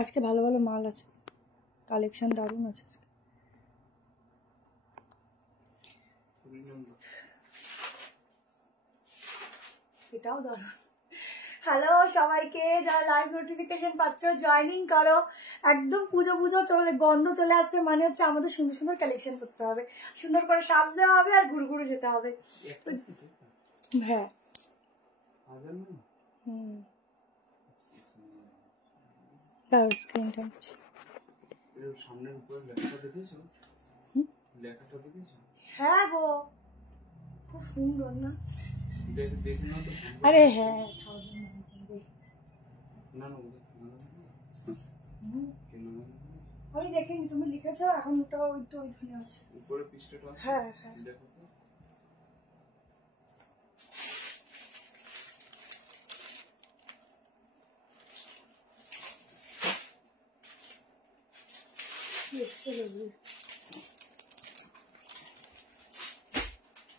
আজকে ভালো ভালো মাল আছে, কালেকশন দারুণ আছে আজকে। এটাও দারুণ। হ্যালো সবাইকে, যারা লাইভ নোটিফিকেশন পাচ্ছ জয়েনিং করো। একদম পুজো পুজো চলে, গন্ধ চলে আসতে মানে হচ্ছে আমাদের সুন্দর সুন্দর কালেকশন করতে হবে, সুন্দর করে সাজতে হবে আর ঘুরে ঘুরে যেতে হবে। হ্যাঁ হ্যাঁ গো, খুব সুন্দর না? আরে হ্যাঁ আমি দেখিনি, তুমি লিখেছো এখন ওটা ওইখানে আছে উপরে পৃষ্ঠাটা। হ্যাঁ হ্যাঁ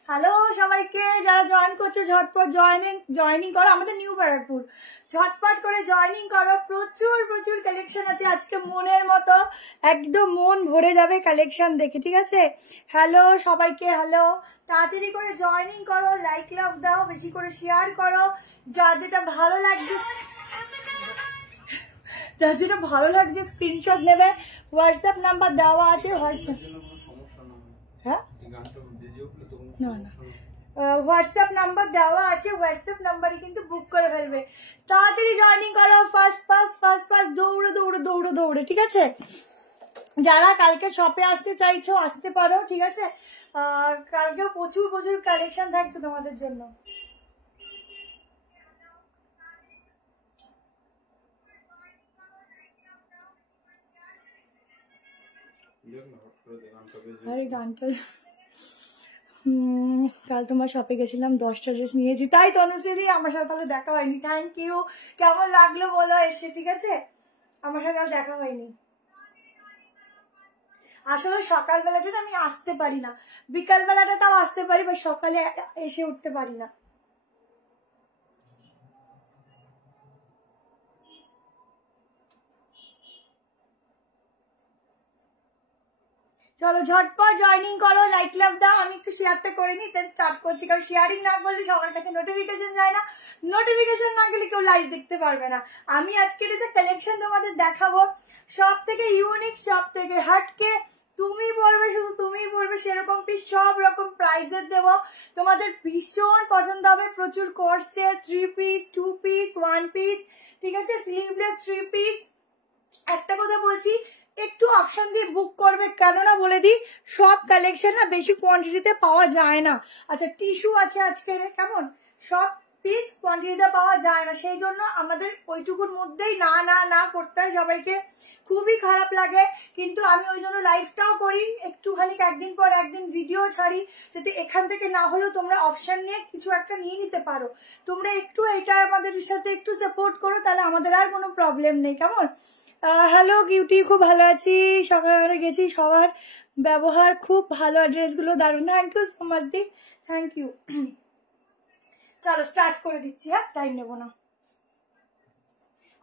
হ্যালো সবাইকে, যারা জয়েন করছো ঝটপট জয়েনিং করো। আমাদের নিউ ব্যারাকপুর, ঝটপট করে জয়েনিং করো। প্রচুর প্রচুর কালেকশন আছে আজকে, মনের মতো একদম মন ভরে যাবে কালেকশন দেখে, ঠিক আছে? হ্যালো সবাইকে, হ্যালো, তাড়াতাড়ি করে জয়েনিং করো, লাইক লাভ দাও, বেশি করে শেয়ার করো। যার যেটা ভালো লাগছে স্ক্রিনশট নেবে, হোয়াটসঅ্যাপ নাম্বার দেওয়া আছে। হোয়াটসঅ্যাপ হ্যাঁ না না, হোয়াটসঅ্যাপ নাম্বার দেওয়া আছে, হোয়াটসঅ্যাপ নাম্বারে কিন্তু বুক করে ফেলবে। তাড়াতাড়ি জয়েনিং করো, ফার্স্ট দৌড়ে, ঠিক আছে? যারা কালকে শপে আসতে চাইছো আসতে পারো, ঠিক আছে? কালকেও প্রচুর প্রচুর কালেকশন থাকছে তোমাদের জন্য। আরে গানটা কাল তোমার শপে গেছিলাম, 10টা ড্রেস নিয়েছি, তাই তনুশ্রী আমার সাথে তাহলে দেখা হয়নি। থ্যাংক ইউ, কেমন লাগলো বলো এসে, ঠিক আছে? আমার সাথে কাল দেখা হয়নি। আসলে সকালবেলাটা আমি আসতে পারি না, বিকালবেলাটা তাও আসতে পারি, বা সকালে এসে উঠতে পারি না। চলো ঝটপট জয়েনিং করো, লাইক লাভ দাও। আমি একটু শেয়ারটা করে নিই, দেন স্টার্ট করছি, কারণ শেয়ারিং না করলে সবার কাছে নোটিফিকেশন যায় না, নোটিফিকেশন না গেলে কেউ লাইভ দেখতে পারবে না। আমি আজকের যে কালেকশন তোমাদের দেখাবো, সব থেকে ইউনিক, সব থেকে হাটকে, তুমি পড়বে, শুধু তুমি পড়বে সেরকম পিস, সব রকম প্রাইজের দেবো, তোমাদের ভীষণ পছন্দ হবে। প্রচুর কোর্সের 3 পিস, 2 পিস, 1 পিস, ঠিক আছে? Sleeveless 3 piece. একটা কথা বলছি, একটু অপশন দিয়ে বুক করবে, কেননা বলে দিই সব কালেকশন না বেশি কোয়ান্টিটিতে পাওয়া যায় না। আচ্ছা টিস্যু আছে আজকে, কেমন সব পিস কোয়ান্টিটিতে পাওয়া যায় না, সেই জন্য আমাদের ওইটুকুর মধ্যেই না না না করতে হয় সবাইকে, খুবই খারাপ লাগে। কিন্তু আমি ওই জন্য লাইভটাও করি, একটুখানি একদিন পর একদিন ভিডিও ছাড়ি, যাতে এখান থেকে না হলেও তোমরা অপশন নিয়ে কিছু একটা নিয়ে নিতে পারো। তোমরা একটু এটা আমাদের সাথে একটু সাপোর্ট করো, তাহলে আমাদের আর কোনো প্রবলেম নেই, কেমন? হ্যালো কিউটি, খুব ভালো আছি, সকালে গেছি, সবার ব্যবহার খুব ভালো, ড্রেসগুলো দারুণ। থ্যাংক ইউ সো মাচ দি, থ্যাংক ইউ। চলো স্টার্ট করে দিচ্ছি, হ্যাঁ টাইম নেবো না।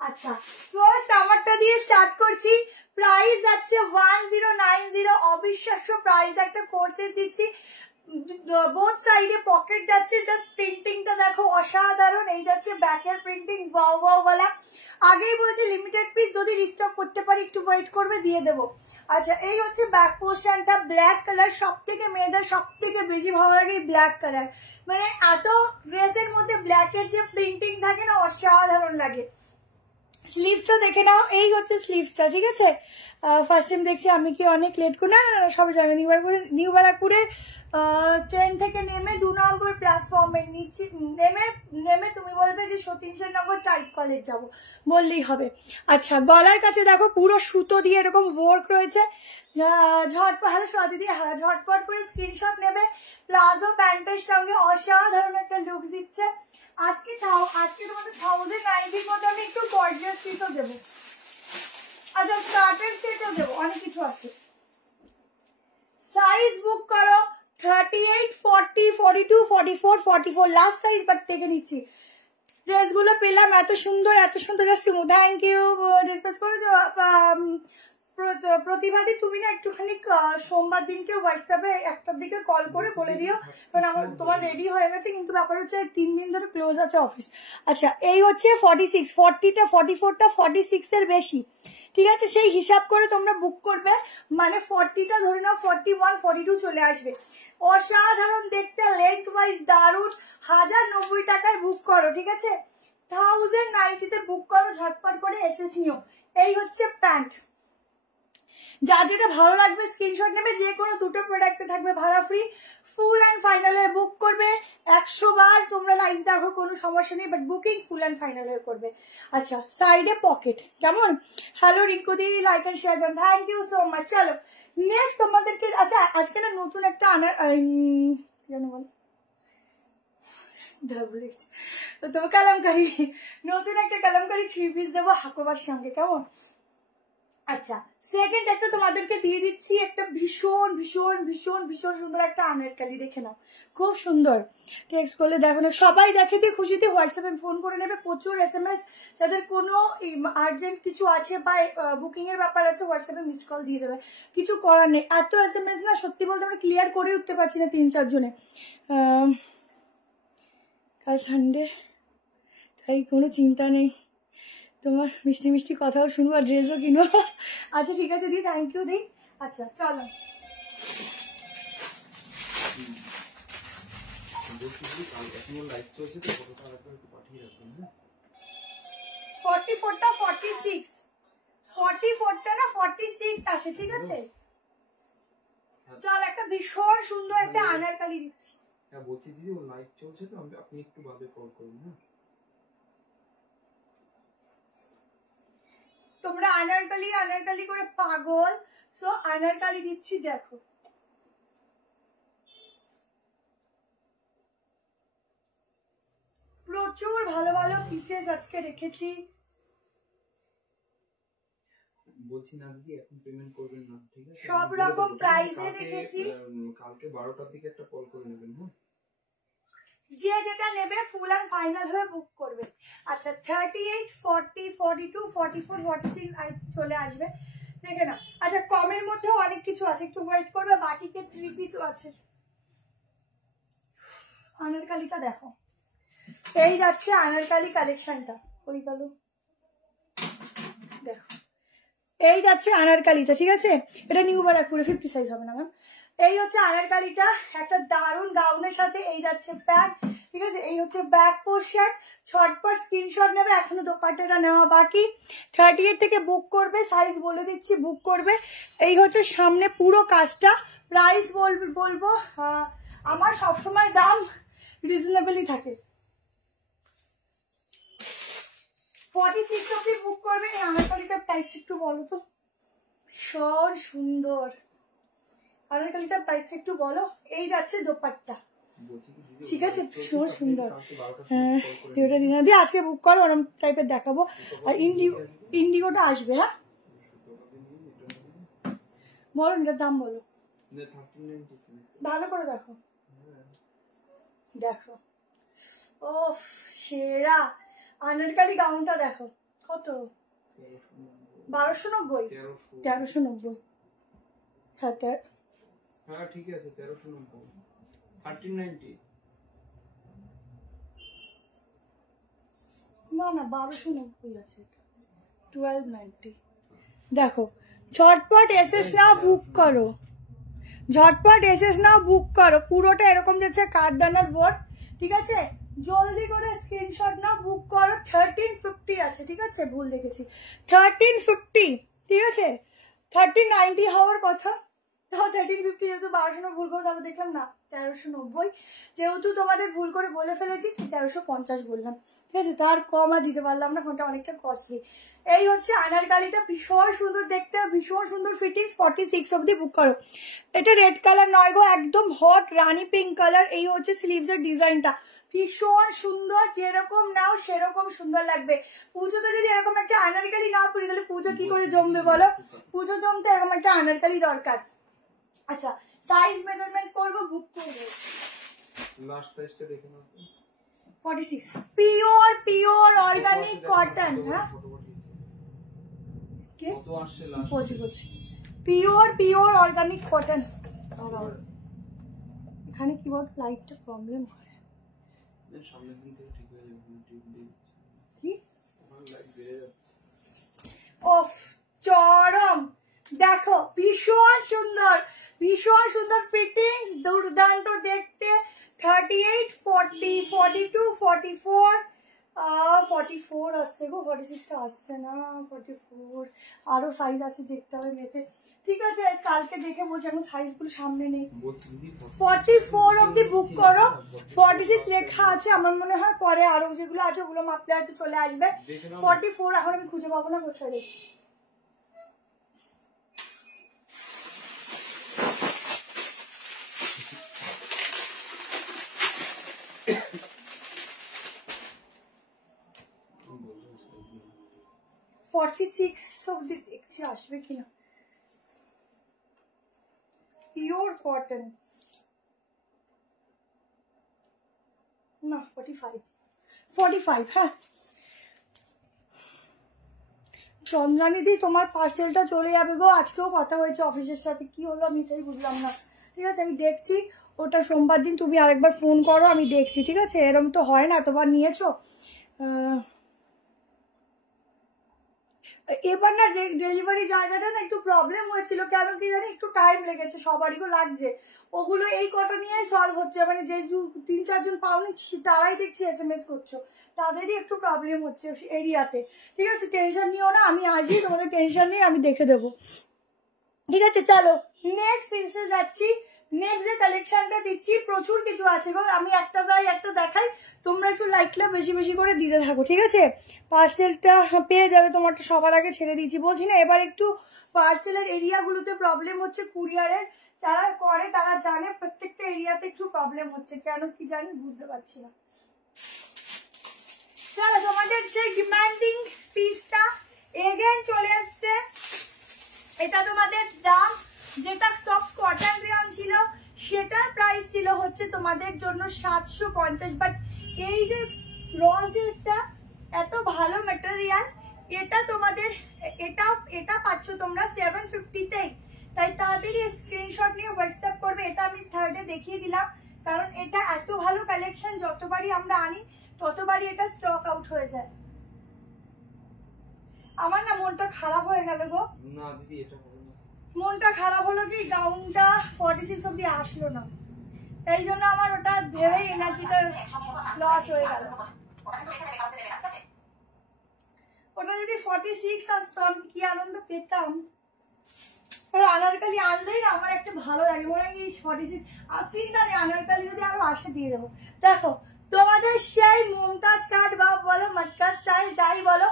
আচ্ছা ফার্স্ট আমারটা দিয়ে স্টার্ট করছি। প্রাইস যাচ্ছে 1090, অবিশ্বাস্য প্রাইস একটা কোর্সের দিচ্ছি। বোথ সাইডে পকেট যাচ্ছে, জাস্ট প্রিন্টিংটা দেখো অসাধারণ। এই যাচ্ছে ব্যাকের প্রিন্টিং, ওয়াও ওয়াও ওয়ালা। আগেই বলছি লিমিটেড পিস, যদি রিস্টক করতে পারি একটু ওয়েট করবে, দিয়ে দেবো। আচ্ছা এই হচ্ছে ব্যাক পোর্শনটা, ব্ল্যাক কালার, সব থেকে মেয়েদের সব থেকে বেশি ভালো লাগে ব্ল্যাক কালার, মানে এত ড্রেসের মধ্যে ব্ল্যাকের যে প্রিন্টিং থাকে না, অসাধারণ লাগে। স্লিভসটা দেখে নাও, এই হচ্ছে স্লিভসটা, ঠিক আছে? ফার্স্ট টাইম দেখছি আমি, কি অনেক লেট করে? না না না, সবাই যাবে নিউ ব্যারাকপুরে ট্রেন থেকে নেমে 2 নম্বর প্ল্যাটফর্মে নিচে নেমে তুমি বলবে যে সতীশ নগর টাইপ কলেজ যাব, বললেই হবে। আচ্ছা গলার কাছে দেখো পুরো সুতো দিয়ে এরকম ওয়ার্ক রয়েছে, ঝটপট, হ্যালো স্বাতি দিয়ে, হ্যাঁ ঝটপট করে স্ক্রিনশট নেবে। প্লাজো প্যান্টের সঙ্গে অসাধারণ একটা লুক দিচ্ছে। আজকে তোমাদের 1090 মধ্যে আমি একটু গর্জিয়াস পিসও দেবো। আচ্ছা স্টার্টার সেটও দেবো, অনেক কিছু আছে। সাইজ বুক করো 38, 40, 42, 44, 44 লাস্ট সাইজ, বাট দেখে নিচ্ছি ড্রেসগুলো পেলাম এত সুন্দর জাস্ট থ্যাংক ইউ। ডিসকাস করেছো প্রতিবাদী, তুমি না একটুখানি সোমবার দিনকে হোয়াটসঅ্যাপে 1টার দিকে কল করে বলে দিও, কারণ আমার তোমার রেডি হয়ে গেছে, কিন্তু ব্যাপার হচ্ছে 3 দিন ধরে ক্লোজ আছে অফিস। আচ্ছা এই হচ্ছে 46, 40টা 44টা 46 এর বেশি, ঠিক আছে? সেই হিসাব করে তোমরা বুক করবে, মানে 40টা ধরে নাও 41 42 চলে আসবে। অসাধারণ দেখতে, লেন্থ ওয়াইজ দারুণ। 1090 টাকায় বুক করো, ঠিক আছে? 1090 বুক করো ঝটপট করে, এসএস নিও। এই হচ্ছে প্যান্ট, যা যেটা ভালো লাগবে স্ক্রিনশট নেবে, যে কোনো দুটো প্রোডাক্টে থাকবে ভাড়া ফ্রি। ফুল অ্যান্ড ফাইনাল হয়ে বুক করবে। 100 বার তোমরা লাইভ দেখো, কোনো সমস্যা নেই, but booking full and final হয়ে করবে। আচ্ছা সাইডে পকেট, কেমন? হ্যালো রিঙ্কুদি, লাইক এন্ড শেয়ার করুন, থ্যাংক ইউ সো মাচ। চলো নেক্সট তোমাদেরকে, আচ্ছা আজকে না নতুন একটা জানো বল তো কালামকারি, নতুন একটা কালামকারি 3 পিস দেবো হাকোবার সঙ্গে, কেমন? আচ্ছা সেকেন্ড একটা তোমাদেরকে দিয়ে দিচ্ছি, একটা ভীষণ ভীষণ ভীষণ ভীষণ সুন্দর একটা আনারকলি, দেখে নাও খুব সুন্দর। টেক্সট করলে দেখো না, সবাই দেখে দিয়ে খুশিতে হোয়াটসঅ্যাপে ফোন করে নেবে। প্রচুর SMS, যাদের কোনো আর্জেন্ট কিছু আছে বা বুকিং এর ব্যাপার আছে হোয়াটসঅ্যাপে মিসড কল দিয়ে দেবে, কিছু করার নেই। এত SMS না সত্যি বলতে আমরা ক্লিয়ার করে উঠতে পারছি না 3-4 জনে। কাল সানডে, তাই কোনো চিন্তা নেই, তোমার মিষ্টি মিষ্টি কথাও শুনবো আর ড্রেসও কিনবো। আচ্ছা ঠিক আছে দি, থ্যাংক ইউ দি। আচ্ছা চলো, 44টা 46, 44টা না 46 আসে, ঠিক আছে? চল একটা ভীষণ সুন্দর একটা আনারকলি দিচ্ছি। হ্যাঁ বলছি দিদি, ও লাইভ চলছে তো, আপনি একটু বাদে কল করুন। হ্যাঁ তোমরা আনারকলি আনারকলি করে পাগল, সো আনারকলি দিচ্ছি, দেখো প্রচুর ভালো ভালো পিসেস আজকে রেখেছি। বলছি না দিদি, এখন পেমেন্ট করবেন না, ঠিক আছে? সব রকম প্রাইসে রেখেছি। কালকে 12টার দিকে একটা কল করে নেবেন। হ্যাঁ যে যেটা নেবে ফুল অ্যান্ড ফাইনাল হয়ে বুক করবে। আচ্ছা 38, 40, 42, 44, 46 চলে আসবে, দেখে না। আচ্ছা কমের মধ্যে অনেক কিছু আছে, একটু ওয়েট করবে। বাটিতে 3 পিসও আছে। আনারকলিটা দেখো, এই যাচ্ছে আনারকলি কালেকশনটা, ওই গেল দেখো, এই যাচ্ছে আনারকলিটা, ঠিক আছে? এটা নিউ বারাকপুরে 50 সাইজ হবে না ম্যাম। এই হচ্ছে আনারকলিটা, একটা দারুন গাউনের সাথে। এই যাচ্ছে প্যান্ট, ঠিক আছে? এই হচ্ছে ব্যাক পোর্শন। ছটপট স্ক্রিনশট নেবে, এখনো দোপাট্টাটা নেওয়া বাকি। 38 থেকে বুক করবে, সাইজ বলে দিচ্ছি, বুক করবে। এই হচ্ছে সামনে পুরো কাজটা। প্রাইস বলবো আমার সবসময় দাম রিজনেবলই থাকে। 46 অব্দি বুক করবে। এই আনারকলিটার প্রাইসটা একটু বলো তো, ভীষণ সুন্দর আনারকলিটার প্রাইসটা একটু বলো। এই যাচ্ছে দোপাট্টা, ঠিক আছে? ভীষণ সুন্দর। হ্যাঁ ওটা দিন দিয়ে আজকে বুক করো, ওরম টাইপের দেখাবো। আর ইন্ডিগোটা আসবে। হ্যাঁ বলো, এটার দাম বলো, ভালো করে দেখো। দেখো ও সেরা আনারকলি গাউনটা দেখো, কত? 1290, 1390। হ্যাঁ ঠিক আছে, 1390, 1390 না না 1290 আছে, 1290। দেখো ঝটপট এসএস নাও, বুক করো, ঝটপট এসএস নাও, বুক করো। পুরোটা এরকম যাচ্ছে কাঠদানার বোর্ড, ঠিক আছে? জলদি করে স্ক্রিনশট নাও, বুক করো। 1350 আছে, ঠিক আছে? ভুল দেখেছি, 1350, ঠিক আছে? 1390 হওয়ার কথা, তাও 1350, যেহেতু 1200 ভুল করে তারপর দেখলাম না 1390, যেহেতু তোমাদের ভুল করে বলে ফেলেছি 1350 বললাম, ঠিক আছে? তার কম আর দিতে পারলাম না, ফোনটা অনেকটা কস্টলি। এই হচ্ছে আনারকলিটা, ভীষণ সুন্দর দেখতে, ভীষণ সুন্দর ফিটিংস। 46 অব্দি বুক করো। এটা রেড কালার নয় গো, একদম হট রানি পিঙ্ক কালার। এই হচ্ছে স্লিভস এর ডিজাইনটা, ভীষণ সুন্দর। যেরকম নাও সেরকম সুন্দর লাগবে। পুজোতে যদি এরকম একটা আনারকলি নাও পরি, তাহলে পুজো কি করে জমবে বলো? পুজো জমতে এরকম একটা আনারকলি দরকার। আচ্ছা সাইজ মেজারমেন্ট করবো, বুক করবো। লাস্ট সাইজটা দেখে নাও। 46 পিওর অর্গানিক কটন। হ্যাঁ কত আসছে লাস্ট? বলছি পিওর অর্গানিক কটন। এখানে কি বলতো লাইটটা প্রবলেম হয়, সামনের দিন থেকে ঠিক হয়ে যাবে। কি আমার লাইট বেড়ে যাচ্ছে। ওফ চরম, দেখো ভীষণ সুন্দর ফিটিংস, দুর্দান্ত দেখতে। 38, 40, 42, 44, 44 আসছে গো, 46 টা আসছে না। 44 আরো সাইজ আছে, দেখতে হবে মেপে। ঠিক আছে কালকে দেখে বলছি, এখন সাইজগুলো সামনে নেই। 44 অব্দি বুক করো, 46 লেখা আছে। আমার মনে হয় পরে আরো যেগুলো আছে ওগুলো মাপলে হয়তো চলে আসবে। 44 এখন আমি খুঁজে পাবো না কোথায় রেখে। অব্দি দেখছি আসবে কিনা। পিওর কটন না, 45 হ্যাঁ। চন্দ্রানিদি তোমার পার্সেলটা চলে যাবে গো, আজকেও কথা হয়েছে অফিসের সাথে, কি হলো আমি তাই বুঝলাম না। ঠিক আছে আমি দেখছি, ওটা সোমবার দিন তুমি আরেকবার ফোন করো, আমি দেখছি। ঠিক আছে এরকম তো হয় না, এতবার নিয়েছো। এবার না যে ডেলিভারি জায়গাটা না একটু প্রবলেম হয়েছিল, কেন কি জানি একটু টাইম লেগেছে, সবারই লাগছে। ওগুলো এই কটা নিয়ে সলভ হচ্ছে, মানে যে 3-4 জন পাওনি তারাই দেখছি SMS করছো, তাদেরই একটু প্রবলেম হচ্ছে এরিয়াতে। ঠিক আছে টেনশন নিও না, আমি আসি, তোমাদের টেনশন নেই, আমি দেখে দেবো। ঠিক আছে চলো নেক্সট পিসে যাচ্ছি। নেক্সট যে কালেকশনটা দিচ্ছি প্রচুর কিছু আছে গো, আমি একটা দেখাই, তোমরা একটু লাইকটা বেশি করে দিতে থাকো। ঠিক আছে পার্সেলটা পেয়ে যাবে, তোমারটা সবার আগে ছেড়ে দিয়েছি। বলছি না এবার একটু পার্সেলের এরিয়াগুলোতে প্রবলেম হচ্ছে, কুরিয়ারের যারা করে তারা জানে প্রত্যেকটা এরিয়াতে একটু প্রবলেম হচ্ছে, কেন কি জানি বুঝতে পারছি না। চলো তোমাদের সেই ডিমান্ডিং পিসটা এগেন চলে আসছে। এটা তোমাদের দাম যেটা সফট কটন রেয়ন ছিল সেটার প্রাইস ছিল হচ্ছে তোমাদের জন্য 750, বাট এই যে রজেরটা এত ভালো ম্যাটেরিয়াল, এটা তোমাদের এটা পাচ্ছ তোমরা 750তেই। তাই তাড়াতাড়ি স্ক্রিনশট নিয়ে হোয়াটসঅ্যাপ করবে। এটা আমি থার্ডে দেখিয়ে দিলাম, কারণ এটা এত ভালো কালেকশন, যতবারই আমরা আনি ততবারই এটা স্টক আউট হয়ে যায়। আমার না মনটা খারাপ হয়ে গেল গো। না দিদি এটা হবে না। মনটা খারাপ হলো কি গাউনটা 46 অব্দি আসলো না, এই জন্য আমার ওটা ভেবেই এনার্জিটা লস হয়ে গেল। ওটা যদি 46 আসতো আমি কি আনন্দ পেতাম। আনারকালি আনলেই না আমার একটা ভালো লাগে, মনে হয় 46 আর চিন্তা নেই, আনারকালি যদি আরো আসে দিয়ে দেবো। দেখো তোমাদের সেই মুমতাজ কাট বা বলো মটকা স্টাইল যাই বলো,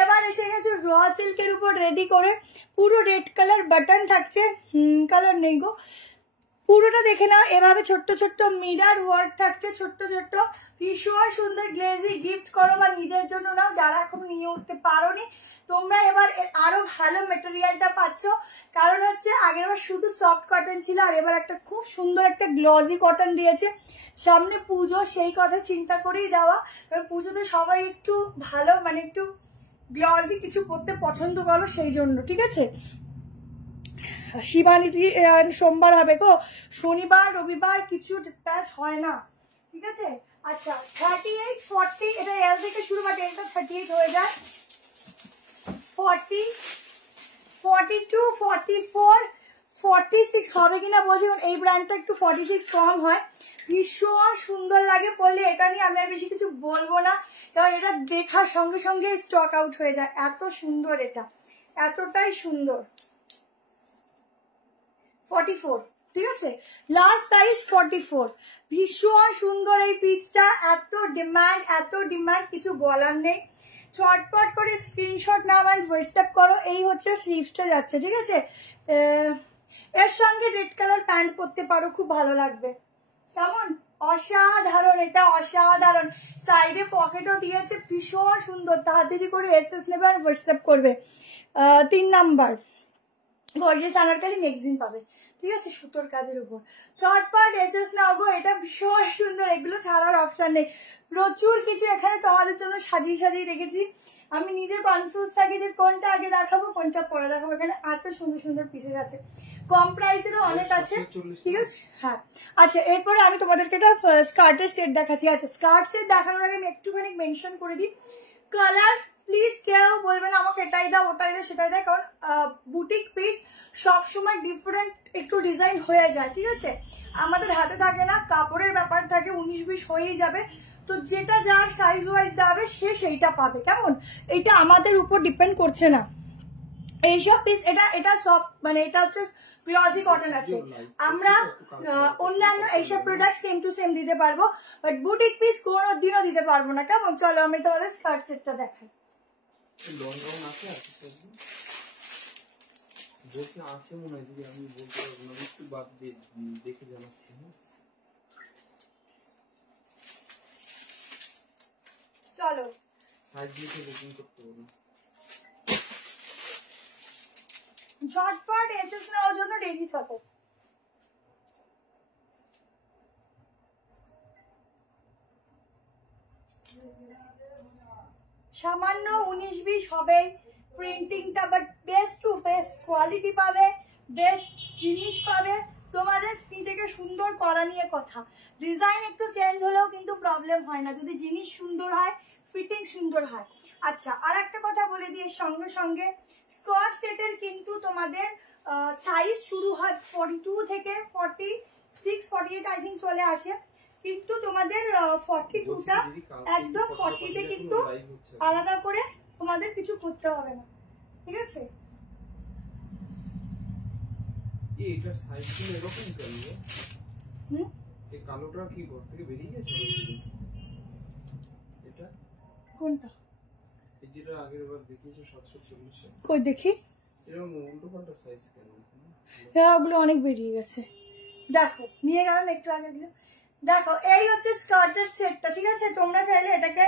এবার এসে গেছে র সিল্কের উপর রেডি করে, পুরো রেড কালার বাটন থাকছে, কালার নেই গো, পুরোটা দেখে নাও। এভাবে ছোট্ট ছোট্ট মিরার ওয়ার্ক থাকছে, ছোট্ট ভীষণ সুন্দর গ্লেজি, গিফট করো বা নিজের জন্য নাও, যারা এখন নিয়ে উঠতে পারোনি তোমরা এবার আরো ভালো মেটেরিয়ালটা পাচ্ছ। কারণ হচ্ছে আগেরবার শুধু সফট কটন ছিল, আর এবার একটা খুব সুন্দর একটা গ্লজি কটন দিয়েছে। সামনে পুজো, সেই কথা চিন্তা করেই দেওয়া, কারণ পুজোতে সবাই একটু ভালো মানে একটু গ্লজি কিছু পরতে পছন্দ করো, সেই জন্য। ঠিক আছে শিবানীতি সোমবার হবে গো, শনিবার রবিবার কিছু ডিসপ্যাচ হয় না। ঠিক আছে আচ্ছা 38, 40 এটা এল থেকে শুরু, বাট এটা 38 হয়ে যায়। 40, 42, 44, 46 হবে কিনা বলছি, এই ব্র্যান্ডটা একটু 46 কম হয়। ভীষণ সুন্দর লাগে পরলে, এটা নিয়ে আমি আর বেশি কিছু বলবো না, কারণ এটা দেখার সঙ্গে সঙ্গে স্টক আউট হয়ে যায়, এত সুন্দর, এটা এতটাই সুন্দর। 44 ঠিক আছে লাস্ট সাইজ 44, ভীষণ সুন্দর এই পিসটা, এত ডিমান্ড কিছু বলার নেই। চটপট করে স্ক্রিনশট নাও আর হোয়াটসঅ্যাপ করো। এই হচ্ছে স্লিভসটা যাচ্ছে। ঠিক আছে এর সঙ্গে রেড কালার প্যান্ট পরতে পারো, খুব ভালো লাগবে। কেমন অসাধারণ, এটা অসাধারণ। সাইডে পকেটও দিয়েছে, ভীষণ সুন্দর। তাড়াতাড়ি করে এসএস নেবে আর হোয়াটসঅ্যাপ করবে। 3 নাম্বার গর্জিয়াস আনারকলি নেক্সট দিন পাবে। ঠিক আছে, সুতোর কাজের উপর চটপট এসএস নাও গো। এটা ভীষণ সুন্দর, এগুলো ছাড়ার অপশন নেই। প্রচুর কিছু এখানে তোমাদের জন্য সাজিয়ে সাজিয়ে রেখেছি। আমি নিজে কনফিউজ থাকি যে কোনটা আগে দেখাবো কোনটা পরে দেখাবো। এখানে এত সুন্দর সুন্দর পিসেস আছে, কম প্রাইসেরও অনেক আছে, ঠিক আছে। হ্যাঁ আচ্ছা, এরপরে আমি তোমাদেরকে একটা স্কার্টের সেট দেখাচ্ছি। আচ্ছা, স্কার্ট সেট দেখানোর আগে আমি একটুখানি মেনশন করে দিই, কালার প্লিজ কেউ বলবে না আমাকে এটাই দাও ওটাই দাও সেটাই দাও, কারণ বুটিক পিস সবসময় ডিফারেন্ট একটু ডিজাইন হয়ে যায়, ঠিক আছে। আমাদের হাতে থাকে না, কাপড়ের ব্যাপার থাকে, 19-20 হয়েই যাবে। তো যেটা যার সাইজ ওয়াইজ যাবে সে সেইটা পাবে, কেমন। এটা আমাদের উপর ডিপেন্ড করছে না এইসব পিস। এটা সব মানে এটা হচ্ছে গ্লসি কটন আছে। আমরা অন্যান্য এইসব প্রোডাক্ট সেম টু সেম দিতে পারবো, বাট বুটিক পিস কোনোদিনও দিতে পারবো না, কেমন। চলো আমি তোমাদের স্কার্ট সেটটা দেখাই। আছে মনে হয়, যদি আমি বলতে পারবো না, একটু বাদ দিয়ে দেখে জানাচ্ছি। চলো সাইজ দেখে বুকিং করতে হবে। ঝটপট এসএস নেওয়ার জন্য রেডি থাকো। সামান্য 19-20 হবে প্রিন্টিংটা, but best to best quality পাবে, বেস্ট জিনিস পাবে। তোমাদের নিজেকে সুন্দর করা নিয়ে কথা, ডিজাইন একটু চেঞ্জ হলেও কিন্তু প্রবলেম হয় না যদি জিনিস সুন্দর হয়, ফিটিং সুন্দর হয়। আচ্ছা, আর একটা কথা বলে দিই, সঙ্গে সঙ্গে স্কার্ট সেটের কিন্তু তোমাদের সাইজ শুরু হয় 42 থেকে 46-48 আই থিঙ্ক চলে আসে, কিন্তু তোমাদের 42টা একদম 40তে কিন্তু আলাদা করে তোমাদের কিছু করতে হবে না, ঠিক আছে। এটার সাইজ কি এরকম কেন? এই কালোটা কি ঘর থেকে বেরিয়ে গেছে? এটা কোনটা? এই যেটা আগের বার দেখিয়েছো 740 কই দেখি, এরকম উল্টো পাল্টা সাইজ কেন? ওগুলো অনেক বেরিয়ে গেছে। দেখো নিয়ে গেলাম একটু আগে, দেখো এই হচ্ছে স্কার্টের সেটটা, ঠিক আছে। তোমরা চাইলে এটাকে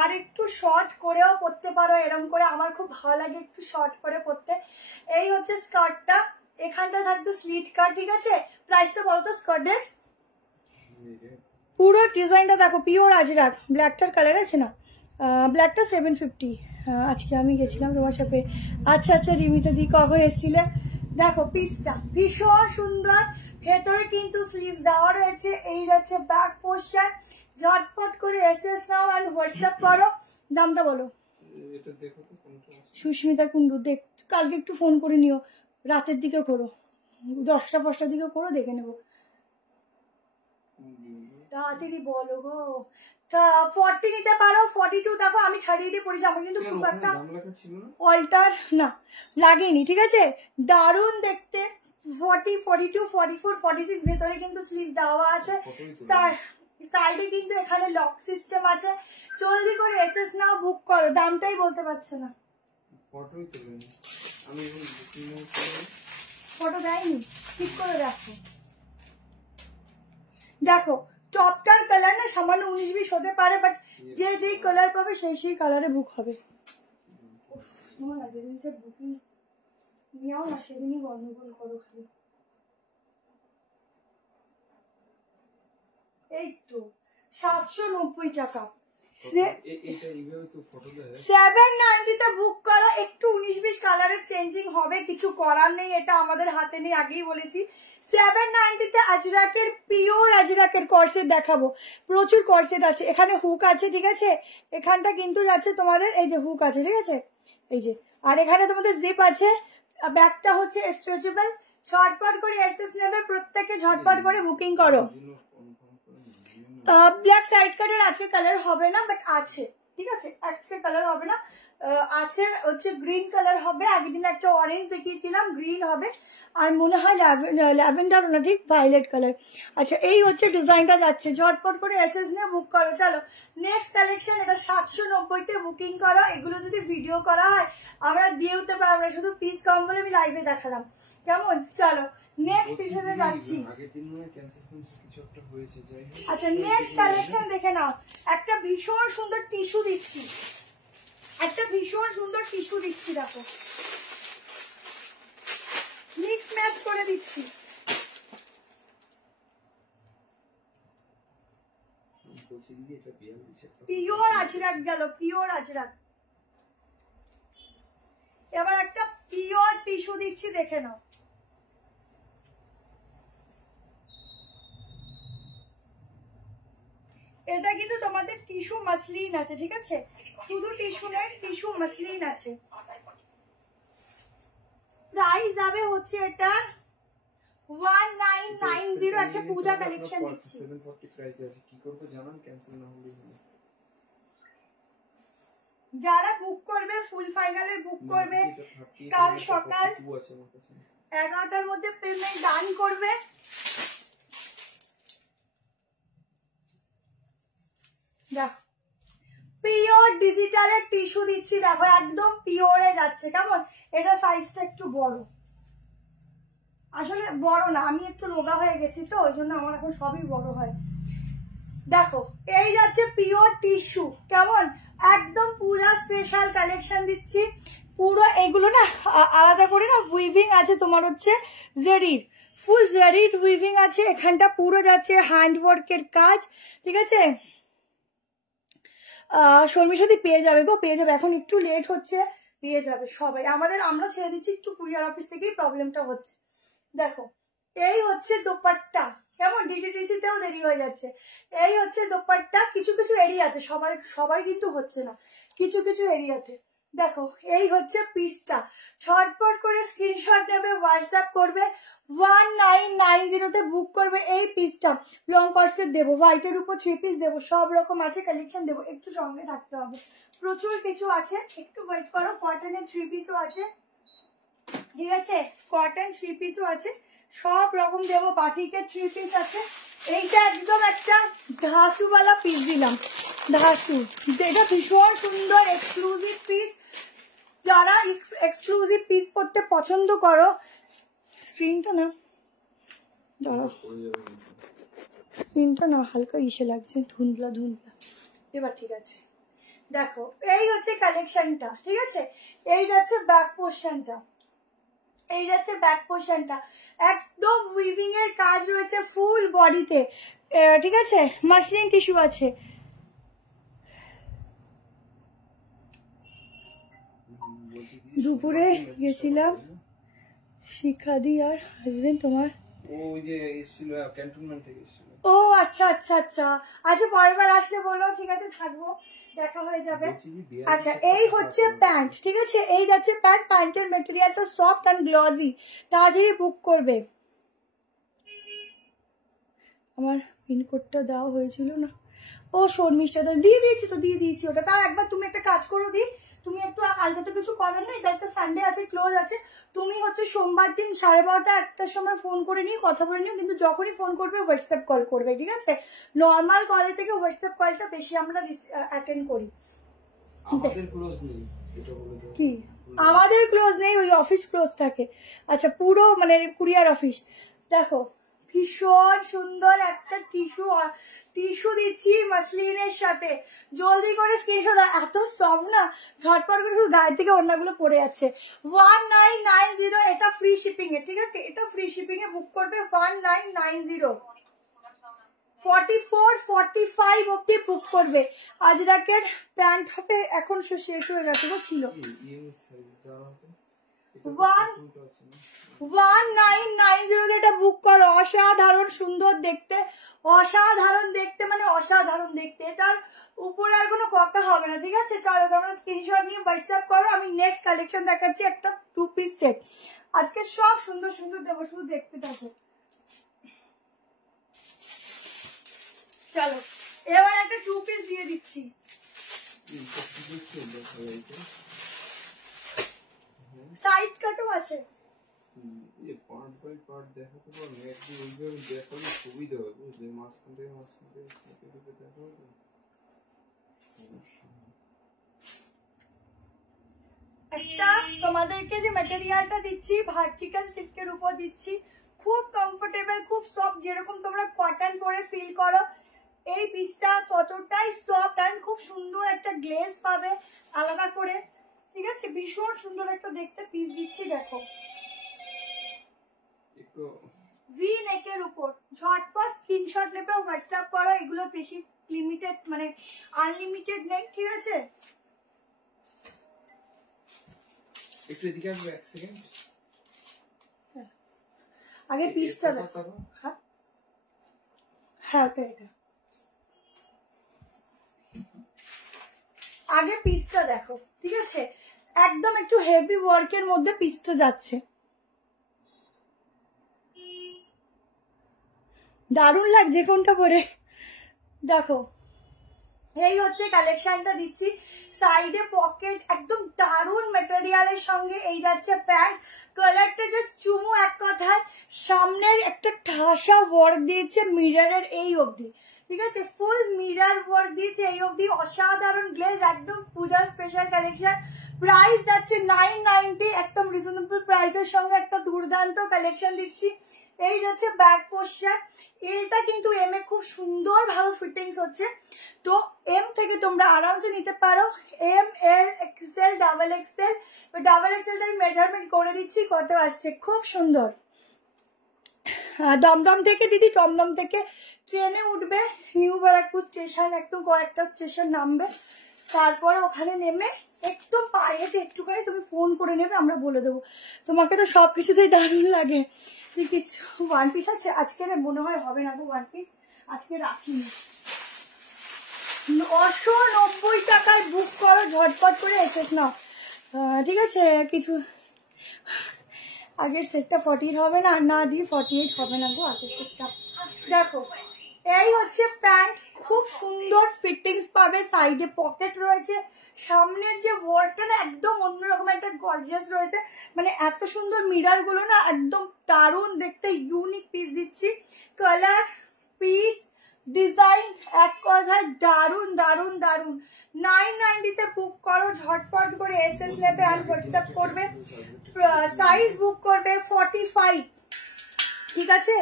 আর একটু শর্ট করেও পরতে পারো, এরকম করে। আমার খুব ভালো লাগে একটু শর্ট করে পরতে। এই হচ্ছে স্কার্টটা, এখানটা থাকতো স্লিট কাট, ঠিক আছে। প্রাইসটা বলো তো স্কার্টের? পুরো ডিজাইনটা দেখো, পিওর আজরাক, ব্ল্যাকটার কালার আছে না, ব্ল্যাকটা 750। আজকে আমি গেছিলাম তোমার সাথে। আচ্ছা আচ্ছা, রিমিতা দি কখন এসেছিলে? দেখো পিসটা ভীষণ সুন্দর, ভেতরে কিন্তু স্লিভস দেওয়া রয়েছে। এই যাচ্ছে ব্যাক পোর্শন। ঝটপট করে এসএস নাও আর হোয়াটসঅ্যাপ করো। দামটা বলো। এটা দেখো তো কোনটা। সুস্মিতা কুন্ডু, দেখ কালকে একটু ফোন করে নিও, রাতের দিকে করো, 10টা-10টার দিকে করো, দেখে নেবো। তাড়াতাড়ি বলো গো। 40 নিতে পারো, 42 দেখো আমি 30 পড়েছি, আমি কিন্তু খুব একটা অল্টার না লাগেনি, ঠিক আছে। দারুণ দেখতে। 40, 42, 44, 46 ভেতরে কিন্তু স্লিভ দেওয়া আছে, সাইডে কিন্তু এখানে লক সিস্টেম আছে। জলদি করে এসএস নাও, বুক করো। দামটাই বলতে পারছে না, ফটো দেয়নি, ঠিক করে দেখো। দেখো টপটার কালার না সামান্য 19-20 হতে পারে, বাট যে যেই কালার পাবে সেই সেই কালারে বুক হবে। তোমার না যেদিনকে বুকিং নিও না সেদিনই গন্ডগোল করো খালি। এই তো 790 টাকা, 790 বুক করো। একটু 19-20 কালারের চেঞ্জিং হবে, কিছু করার নেই, এটা আমাদের হাতে নেই, আগেই বলেছি। 790 আজরাকের, পিওর আজরাকের কর্সেট দেখাবো। প্রচুর কর্সেট আছে, এখানে হুক আছে, ঠিক আছে। এখানটা কিন্তু যাচ্ছে তোমাদের, এই যে হুক আছে, ঠিক আছে, এই যে। আর এখানে তোমাদের জিপ আছে, ব্যাগটা হচ্ছে স্ট্রেচেবল। ঝটপট করে এসএস নেবে প্রত্যেকে, ঝটপট করে বুকিং করো। ব্ল্যাক সাইড কাটের আজকে কালার হবে না, বাট আছে, ঠিক আছে। আজকে কালার হবে না, আছে হচ্ছে গ্রিন কালার হবে। আগের দিন একটা অরেঞ্জ দেখিয়েছিলাম, গ্রিন হবে। আর মনে হয় ল্যাভেন্ডার না, ঠিক ভায়োলেট কালার। আচ্ছা, এই হচ্ছে ডিজাইনটা যাচ্ছে। ঝটপট করে এসএস নিয়ে বুক করো। চলো নেক্সট কালেকশন, এটা 790-তে বুকিং করো। এগুলো যদি ভিডিও করা হয় আমরা দিয়ে উঠতে পারবো না, শুধু পিস কম বলে আমি লাইভে দেখালাম, কেমন। চলো নেক্সট পিসে যাচ্ছি। আচ্ছা, নেক্সট কালেকশন দেখে নাও। একটা ভীষণ সুন্দর টিস্যু দিচ্ছি, দেখো মিক্স ম্যাচ করে দিচ্ছি। বলছি দিদি এটা 42 একটা পিওর আজরাক গেল, পিওর আজরাক। এবার একটা পিওর টিস্যু দিচ্ছি, দেখে নাও। এটা কিন্তু তোমাদের টিস্যু মাসলিন আছে, ঠিক আছে, শুধু টিস্যু নেই, টিস্যু মাসলিন আছে। প্রাইস যাবে হচ্ছে এটা 1990। একটা পূজা কালেকশন দিচ্ছি। 740 প্রাইস আছে, কি করব জানান, ক্যান্সেল না হলে হবে। যারা বুক করবে ফুল ফাইনালে বুক করবে, কাল সকাল 11টার মধ্যে পেমেন্ট ডান করবে। দেখো পিওর ডিজিটালের টিস্যু দিচ্ছি, দেখো একদম পিওরে যাচ্ছে। কেমন? এটা সাইজটা একটু বড়, আসলে বড় না, আমি একটু রোগা হয়ে গেছি তো ওই জন্য আমার এখন সবই বড় হয়। দেখো এই যাচ্ছে পিওর টিস্যু। কেমন? একদম পুরো স্পেশাল কালেকশন দিচ্ছি। পুরো এগুলো না আলাদা করে না উইভিং আছে তোমার হচ্ছে জেরির, ফুল জেরির উইভিং আছে। এখানটা পুরো যাচ্ছে হ্যান্ডওয়ার্কের কাজ, ঠিক আছে। শর্মির সাথে পেয়ে যাবে গো, পেয়ে যাবে, এখন একটু লেট হচ্ছে, পেয়ে যাবে সবাই। আমরা ছেড়ে দিচ্ছি, একটু কুরিয়ার অফিস থেকেই প্রবলেমটা হচ্ছে। দেখো এই হচ্ছে দোপাট্টা। কেমন? ডিটিডিসি তেও দেরি হয়ে যাচ্ছে। এই হচ্ছে দোপাট্টা, কিছু কিছু এরিয়াতে, সবাই কিন্তু হচ্ছে না, কিছু কিছু এরিয়াতে। দেখো এই হচ্ছে পিসটা, ছটপট করে স্ক্রিনশট নেবে, হোয়াটসঅ্যাপ করবে, 1990 বুক করবে। এই পিসটা লং কর্সেট দেবো, হোয়াইটের উপর 3 পিস দেবো, সব রকম আছে কালেকশন দেবো, একটু সঙ্গে থাকতে হবে, প্রচুর কিছু আছে, একটু ওয়েট করো। কটনের 3 পিসও আছে, ঠিক আছে, কটন 3 পিসও আছে, সব রকম দেবো। বাটিকের 3 পিস আছে। এইটা একদম একটা ধাসুওয়ালা পিস দিলাম, ধাসু, এটা ভীষণ সুন্দর এক্সক্লুসিভ পিস। যারা এক্সক্লুসিভ পিস পরতে পছন্দ করো, স্ক্রিনটা না দাঁড়াও, স্ক্রিনটা না হালকা ইসে লাগছে, ধুন্দলা ধুন্দলা, এবার ঠিক আছে। দেখো এই হচ্ছে কালেকশনটা, ঠিক আছে। এই যাচ্ছে ব্যাক পোর্শনটা, এই যাচ্ছে ব্যাক পোর্শনটা, একদম উইভিং এর কাজ রয়েছে ফুল বডিতে, ঠিক আছে। মাসলিন টিস্যু আছে। দুপুরে গেছিলাম শিখাদি আর হাজবেন্ড তোমার, ওই যে এসেছিল ক্যান্টনমেন্ট থেকে এসেছিল। ও আচ্ছা আচ্ছা আচ্ছা, আচ্ছা পরের বার আসলে বলো, ঠিক আছে থাকবো, দেখা হয়ে যাবে। আচ্ছা এই হচ্ছে প্যান্ট, ঠিক আছে, এই যাচ্ছে প্যান্ট। প্যান্টের মেটেরিয়ালটা সফট অ্যান্ড গ্লজি, তাড়াতাড়ি বুক করবে। আমার পিনকোডটা দেওয়া হয়েছিল না, ও শর্মিষ্ঠা দিয়ে দিয়েছি তো, দিয়ে দিয়েছি ওটা। তাও একবার তুমি একটা কাজ করো দি, তুমি একটু, কালকে তো কিছু করার নেই, কালকে সানডে আছে, ক্লোজ আছে, তুমি হচ্ছে সোমবার দিন 12:30 1টার সময় ফোন করে নিয়ে কথা বলে নিও, কিন্তু যখনই ফোন করবে হোয়াটসঅ্যাপ কল করবে, ঠিক আছে। নর্মাল কলের থেকে হোয়াটসঅ্যাপ কলটা বেশি আমরা অ্যাটেন্ড করি। আমাদের ক্লোজ নেই, এটা বলে দাও। কি আমাদের ক্লোজ নেই? ওই অফিস ক্লোজ থাকে। আচ্ছা পুরো মানে কুরিয়ার অফিস। দেখো ভীষণ সুন্দর একটা টিস্যু দিচ্ছি মাসলিনের সাথে, জলদি করে স্ক্রিনশট দাও, এত সফট না, ঝটপট করে শুধু গায়ে থেকে ওড়নাগুলো পড়ে যাচ্ছে। 1990, এটা ফ্রি শিপিং এ, ঠিক আছে, এটা ফ্রি শিপিং এ বুক করবে 1990, 44-45 অব্দি বুক করবে। আজরাকের প্যান্ট হবে, এখন শেষ হয়ে গেছে, তো ছিল 1990, এটা বুক করো। অসাধারণ সুন্দর দেখতে, অসাধারণ দেখতে, মানে অসাধারণ দেখতে, এটার উপরে আর কোনো কথা হবে না, ঠিক আছে। চলো তোমরা স্ক্রিনশট নিয়ে হোয়াটসঅ্যাপ করো, আমি নেক্সট কালেকশন দেখাচ্ছি, একটা 2 পিস সেট। আজকে সব সুন্দর সুন্দর দেবো, শুধু দেখতে থাকো। চলো এবার একটা 2 পিস দিয়ে দিচ্ছি। সাইড কাটও আছে, এই পার্ট বাই পার্ট দেখাতে পারবো, একটু ওইভাবে দেখালে সুবিধা হবে, বুঝলে, মাঝখান থেকে দেখাবো। একটা তোমাদেরকে যে ম্যাটেরিয়ালটা দিচ্ছি ভার্টিক্যাল সিল্কের উপর দিচ্ছি, খুব কমফোর্টেবল, খুব সফট, যেরকম তোমরা কটন পরে ফিল করো, এই পিসটা ততটাই সফট অ্যান্ড খুব সুন্দর একটা গ্লেজ পাবে আলাদা করে, ঠিক আছে। ভীষণ সুন্দর একটা দেখতে পিস দিচ্ছি, দেখো ভি নেকের উপর। ঝটপট স্ক্রিনশট নেবে, হোয়াটসঅ্যাপ করো, এগুলো বেশি লিমিটেড মানে আনলিমিটেড নেই, ঠিক আছে। একটু এদিকে আসবে এক সেকেন্ড, আগে পিসটা দেখো। হ্যাঁ হ্যাঁ ওটা এটা, আগে পিসটা দেখো, ঠিক আছে। একদম একটু হেভি ওয়ার্কের মধ্যে পিসটা যাচ্ছে, দারুণ লাগছে কোনটা পরে দেখো। এই হচ্ছে কালেকশনটা দিচ্ছি। সাইডে পকেট একদম দারুণ মেটেরিয়ালের সঙ্গে এই যাচ্ছে প্যান্ট। কালারটা জাস্ট চুমু এক কথায়। সামনের একটা ঠাসা ওয়ার্ক দিয়েছে মিররের এই অবধি, ঠিক আছে। ফুল মিরর ওয়ার্ক দিয়েছে এই অবধি, অসাধারণ গ্লেজ, একদম পূজার স্পেশাল কালেকশন। প্রাইস যাচ্ছে 990, একদম রিজনেবল প্রাইসের সঙ্গে একটা দুর্দান্ত কালেকশন দিচ্ছি। এই যাচ্ছে ব্যাক পোস্টার। এলটা কিন্তু এম এ খুব সুন্দর ভাবে ফিটিংস হচ্ছে, তো এম থেকে তোমরা আরামসে নিতে পারো। M L XL double XL, double এক্সেলটা আমি মেজারমেন্ট করে দিচ্ছি কত আসছে, খুব সুন্দর। দমদম থেকে দিদি, দমদম থেকে ট্রেনে উঠবে, নিউ ব্যারাকপুর স্টেশন, একদম কয়েকটা স্টেশন নামবে, তারপরে ওখানে নেমে একটু পায়ে হেঁটে একটুখানি তুমি ফোন করে নেবে, আমরা বলে দেবো। তোমাকে তো সব কিছুতেই দারুণ লাগে। কিছু ওয়ান পিস আছে আজকে, মনে হয় হবে না গো ওয়ান পিস, আজকে রাখিনি। 990 টাকায় বুক করো, ঝটপট করে এসেছ না, ঠিক আছে। কিছু আগের সেটটা 40 হবে না, না দিয়ে 48 হবে না গো আগের সেটটা। দেখো এই হচ্ছে প্যান্ট, খুব সুন্দর ফিটিংস পাবে, সাইডে পকেট রয়েছে, সামনের যে ওয়ার্কটা না একদম অন্যরকম একটা গর্জিয়াস রয়েছে, মানে এত সুন্দর মিরর গুলো না একদম দারুণ দেখতে, ইউনিক পিস দিচ্ছি। কালার পিস ডিজাইন এক কথায় দারুণ দারুণ দারুণ। 990 বুক করো, ঝটপট করে এসএস নেবে আর হোয়াটসঅ্যাপ করবে। সাইজ বুক করবে 45, ঠিক আছে,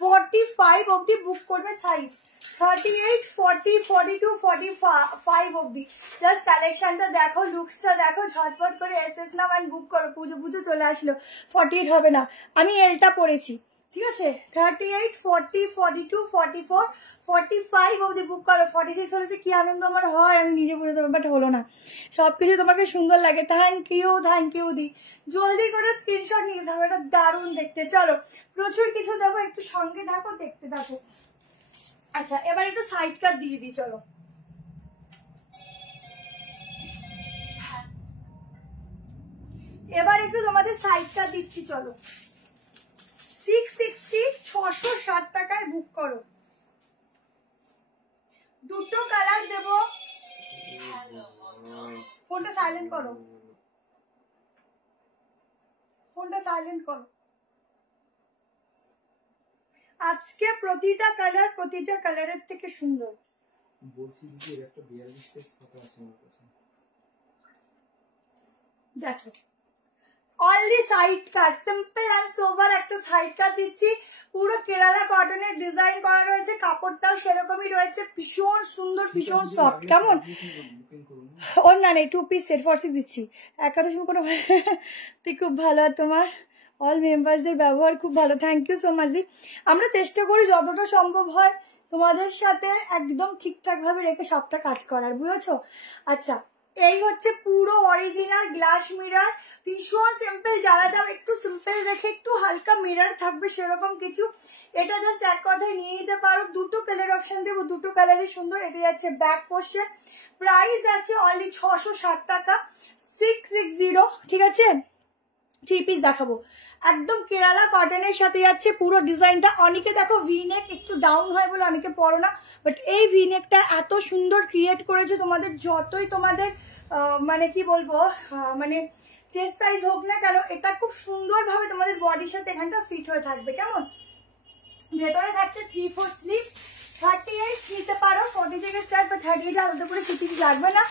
45 অবধি বুক করবে সাইজ, 38, 40, 42, 45 অবধি। জাস্ট কালেকশনটা দেখো, লুকসটা দেখো, ঝটপট করে এসএস নাও এন্ড বুক করো। পুজো চলে আসলো, 48 হবে না, আমি এলটা পরেছি, ঠিক আছে। 38, 40, 42, 44, 45 অবধি বুক করো। 46 হলে কি আনন্দ আমার হয় আমি নিজে বুঝতে পারবো, বাট হলো না। সবকিছু তোমাকে সুন্দর লাগে, থ্যাংক ইউ দি। জলদি করে স্ক্রিনশট নিয়ে দাও, এটা দারুণ দেখতে। চলো প্রচুর কিছু দেবো, একটু সঙ্গে থাকো, দেখতে থাকো। আচ্ছা এবার একটু সাইড কাট দিয়ে দিই, চলো। এবার একটু তোমাদের সাইড কাট দিচ্ছি, চলো। 660, 660 টাকায় বুক করো। দুটো কালার দেবো, ফোনটা সাইলেন্ট করো, ফোনটা সাইলেন্ট করো। আজকে প্রতিটা কালারের থেকে সুন্দর। বলছি দিদি এর একটা 42 সাইজ কত আছে আমার কাছে, দেখো only side cut, simple and sober একটা সাইড কাট দিচ্ছি। পুরো কেরালা কটনের ডিজাইন করা রয়েছে, কাপড়টাও সেরকমই রয়েছে, ভীষণ সুন্দর, ভীষণ সফট। কেমন ও না নেই, 2 পিস সেট 46 দিচ্ছি। এক কথা শুনে কোনো তুই খুব ভালো, তোমার অল মেম্বারসদের ব্যবহার খুব ভালো, থ্যাংক ইউ সো মাচ দি। আমরা চেষ্টা করি যতটা সম্ভব হয় তোমাদের সাথে একদম ঠিকঠাক ভাবে রেখে সবটা কাজ করার, বুঝেছো। আচ্ছা এই হচ্ছে পুরো অরিজিনাল গ্লাস মিরর, ভীষণ সিম্পল। যারা যাও একটু সিম্পল দেখে একটু হালকা মিরর থাকবে সেরকম কিছু, এটা জাস্ট এক কথায় নিয়ে নিতে পারো। দুটো কালার অপশন দেবো, দুটো কালারই সুন্দর। এটা যাচ্ছে ব্যাক পোর্শন, প্রাইস আছে অনলি 660 টাকা, 660, ঠিক আছে। 3 পিস দেখাবো, একদম কেরালা কটনের সাথে যাচ্ছে পুরো ডিজাইনটা। অনেকে দেখো ভিনেক একটু ডাউন হয় বলে অনেকে পরো না, বাট এই ভিনেকটা এত সুন্দর ক্রিয়েট করেছে, তোমাদের যতই তোমাদের মানে কি বলবো মানে চেস্ট সাইজ হোক না কেন, এটা খুব সুন্দরভাবে তোমাদের বডির সাথে এখানটা ফিট হয়ে থাকবে। কেমন, ভেতরে থাকছে 3/4 স্লিভ, 38 নিতে পারো, 40 থেকে স্টার্ট, বা 38 আলাদা করে ফিটিং লাগবে না।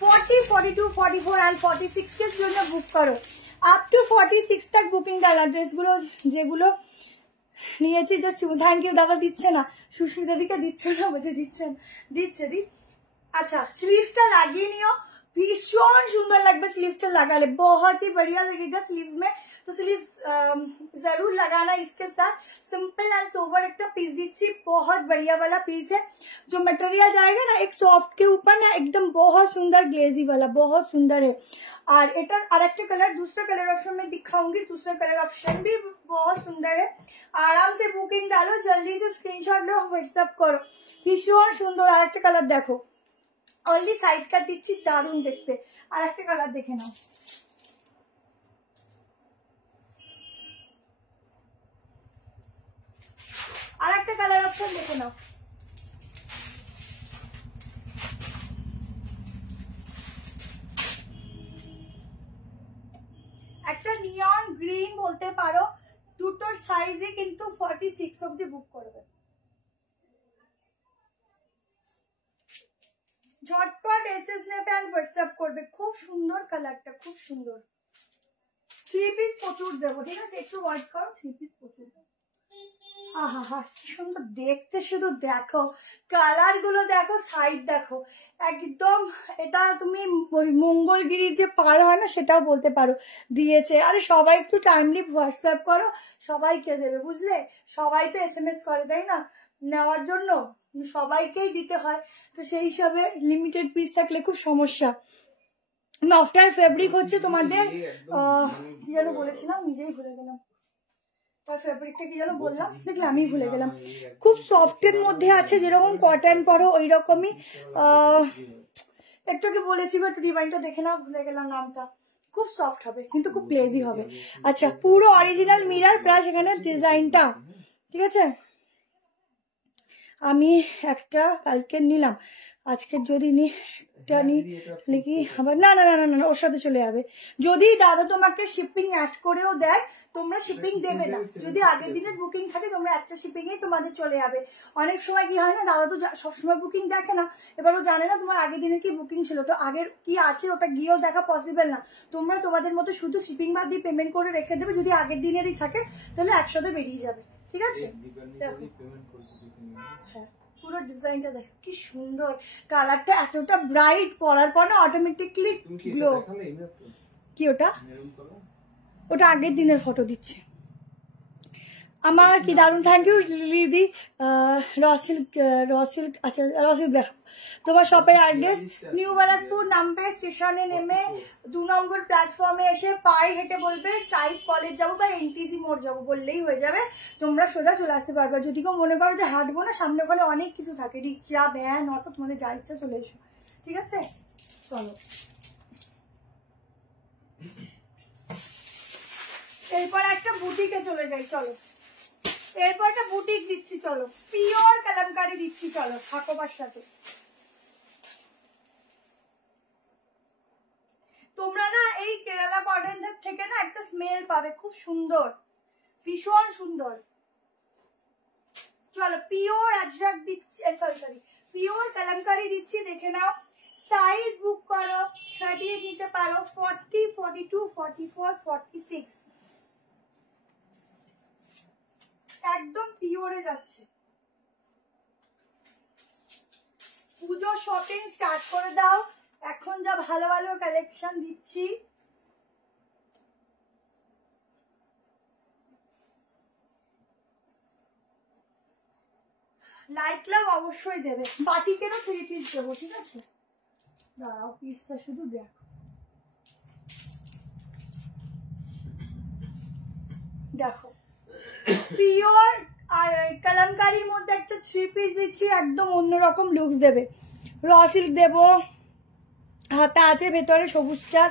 40, 42, 44 অ্যান্ড 46 এর জন্য বুক করো। আপ টু 46 তক বুকিং ডালা। ড্রেসগুলো যেগুলো নিয়েছি জাস্ট থ্যাংক ইউ দাদা, দিচ্ছে না সুস্মিতা দিকে, দিচ্ছে না বলছে দিচ্ছে দি। আচ্ছা স্লিভসটা লাগিয়ে নিও, ভীষণ সুন্দর লাগবে স্লিভসটা লাগালে, बहुत ही बढ़िया लगेगा स्लीव्स में। तो स्लीव जरूर लगाना इसके साथ। सिंपल एंड सोवर एक पीस दीची, बहुत बढ़िया वाला पीस है। जो मटेरियल जाएगा ना एक सॉफ्ट के ऊपर ना एकदम बहुत सुंदर ग्लेजी वाला, बहुत सुंदर है। और एटार आरेकटा कलर दूसरा कलर ऑप्शन में दिखाऊंगी, दूसरा कलर ऑप्शन भी बहुत सुंदर है। आराम से बुकिंग डालो, जल्दी से स्क्रीनशॉट लो, व्हाट्सएप करो। भीषण सुंदर आरेकटा कलर देखो, অনলি সাইড কাট দিচ্ছি, দারুণ দেখতে। আর একটা কালার দেখে নাও, আর একটা কালার অপশন দেখে নাও। একটা নিয়ন গ্রিন বলতে পারো, দুটোর সাইজে কিন্তু 46 অবধি বুক করবে। ঝটপট এসএস নেবে আর হোয়াটসঅ্যাপ করবে। খুব সুন্দর কালারটা, খুব সুন্দর। 3 পিস প্রচুর দেবো, ঠিক আছে? একটু ওয়েট করো, 3 পিস প্রচুর দেবো। আহা হা, কি সুন্দর দেখতে, শুধু দেখো কালার গুলো, দেখো সাইড দেখো, একদম এটা তুমি ওই মঙ্গলগিরির যে পার হয় না সেটাও বলতে পারো দিয়েছে। আরে সবাই একটু টাইমলি হোয়াটসঅ্যাপ করো, সবাইকে দেবে, বুঝলে? সবাই তো এসএমএস করে, তাই না? নেওয়ার জন্য সবাইকেই দিতে হয়, তো সেই হিসাবে লিমিটেড পিস থাকলে খুব সমস্যা। আফটার ফেব্রিক হচ্ছে তোমাদের কি যেন বলেছিলাম, নিজেই ভুলে গেলাম। তার ফেব্রিকটা কি যেন বললাম, দেখলে আমি ভুলে গেলাম। খুব সফটের মধ্যে আছে, যেরকম কটন পরো ওই রকমই। একটু কি বলেছি, একটু ডিজাইনটা দেখে নাও, ভুলে গেলাম নামটা। খুব সফট হবে কিন্তু খুব গ্লেজি হবে। আচ্ছা, পুরো অরিজিনাল মিরর প্লাস এখানে ডিজাইনটা, ঠিক আছে? আমি একটা কালকে নিলাম, আজকে যদি নি একটা নি লিখি আবার, না না না না না ওর সাথে চলে যাবে। যদি দাদা তোমাকে শিপিং অ্যাড করেও দেয়, তোমরা শিপিং দেবে না। যদি আগের দিনের বুকিং থাকে তোমরা একটা শিপিং এই তোমাদের চলে যাবে। অনেক সময় কি হয় না, দাদা তো সবসময় বুকিং দেখে না, এবার ও জানে না তোমার আগের দিনের কি বুকিং ছিল, তো আগের কি আছে ওটা গিয়েও দেখা পসিবল না। তোমরা তোমাদের মতো শুধু শিপিং বাদ দিয়ে পেমেন্ট করে রেখে দেবে। যদি আগের দিনেরই থাকে তাহলে একসাথে বেরিয়ে যাবে, ঠিক আছে? হ্যাঁ, পুরো ডিজাইনটা দেখো কি সুন্দর, কালারটা এতটা ব্রাইট, পরার পর না অটোমেটিকলি গ্লো। কি ওটা? ওটা আগের দিনের ফটো দিচ্ছে। আমার কি দারুণ, থ্যাংক ইউ লিদি। রসিল্ক, আচ্ছা রসিল্ক দেখো। তোমার শপের অ্যাড্রেস নিউ ব্যারাকপুর, নামবে স্টেশনে নেমে 2 নম্বর প্ল্যাটফর্মে এসে পায়ে হেঁটে বলবে টাইপ কলেজ যাবো বা এনটিসি মোড় যাবো, বললেই হয়ে যাবে, তোমরা সোজা চলে আসতে পারবে। যদি কেউ মনে করো যে হাঁটবো না, সামনে ওখানে অনেক কিছু থাকে, রিক্সা, ভ্যান, অটো, তোমাদের যার ইচ্ছা চলে এসো, ঠিক আছে? চলো এরপর একটা বুটিকে চলে যাই, চলো। এরপর একটা বুটিক দিচ্ছি, চলো। পিওর কালামকারি দিচ্ছি, চলো ঠাকুমার সাথে। তোমরা না এই কেরালা কটনদের থেকে না একটা স্মেল পাবে, খুব সুন্দর, ভীষণ সুন্দর। চলো পিওর আজরাক দিচ্ছি, সরি পিওর কালামকারি দিচ্ছি, দেখে নাও। সাইজ বুক করো, 38 নিতে পারো, 40, 42, 44, 46, একদম পিওরে যাচ্ছে। পুজো শপিং স্টার্ট করে দাও, এখন যা ভালো ভালো কালেকশন দিচ্ছি। লাইক লাভ অবশ্যই দেবে, বাটিকেরও 3 পিস দেবো, ঠিক আছে? দাঁড়াও, পিসটা শুধু দেখো, দেখো পিওর আর কালামকারির মধ্যে একটা 3 পিস দিচ্ছি, একদম অন্যরকম লুকস দেবে। র সিল্ক দেবো, হাতা আছে ভেতরে সবুজটার,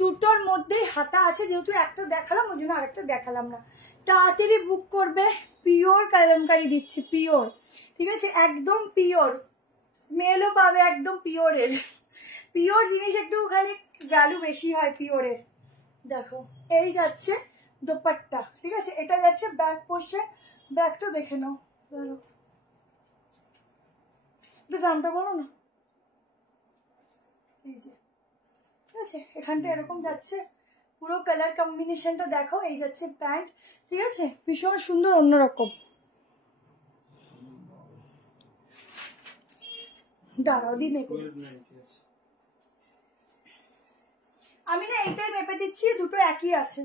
দুটোর মধ্যেই হাতা আছে, যেহেতু একটা দেখালাম ওই জন্য আরেকটা দেখালাম না। তাড়াতাড়ি বুক করবে, পিওর কালামকারি দিচ্ছি, পিওর, ঠিক আছে? একদম পিওর, স্মেলও পাবে একদম পিওরের। পিওর জিনিস একটু খালি ভ্যালু বেশি হয় পিওরের। দেখো এই যাচ্ছে দোপাট্টা, ঠিক আছে? এটা যাচ্ছে ব্যাক পোর্শন, ব্যাকটা দেখে নাও, ধরো এটা দামটা বলো না। এই যে, ঠিক আছে, এখানটা এরকম যাচ্ছে, পুরো কালার কম্বিনেশনটা দেখো। এই যাচ্ছে প্যান্ট, ঠিক আছে? ভীষণ সুন্দর, অন্যরকম। দাঁড়াও দি মেপে দিচ্ছি আমি, না এইটাই মেপে দিচ্ছি, দুটো একই আছে।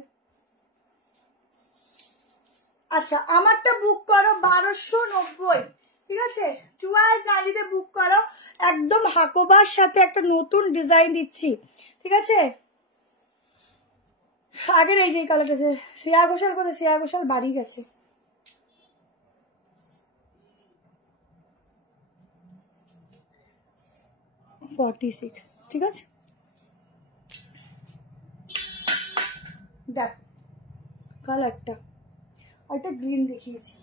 আচ্ছা আমারটা বুক করো 1290, ঠিক আছে 1290 বুক করো। একদম হাকোবার সাথে একটা নতুন ডিজাইন দিচ্ছি, ঠিক আছে। আগের এই যে কালারটা, শ্রেয়া ঘোষাল কোথায়? শ্রেয়া ঘোষাল বাড়ি গেছে। ঠিক আছে, দেখ কালারটা, আর একটা গ্রিন দেখিয়েছি,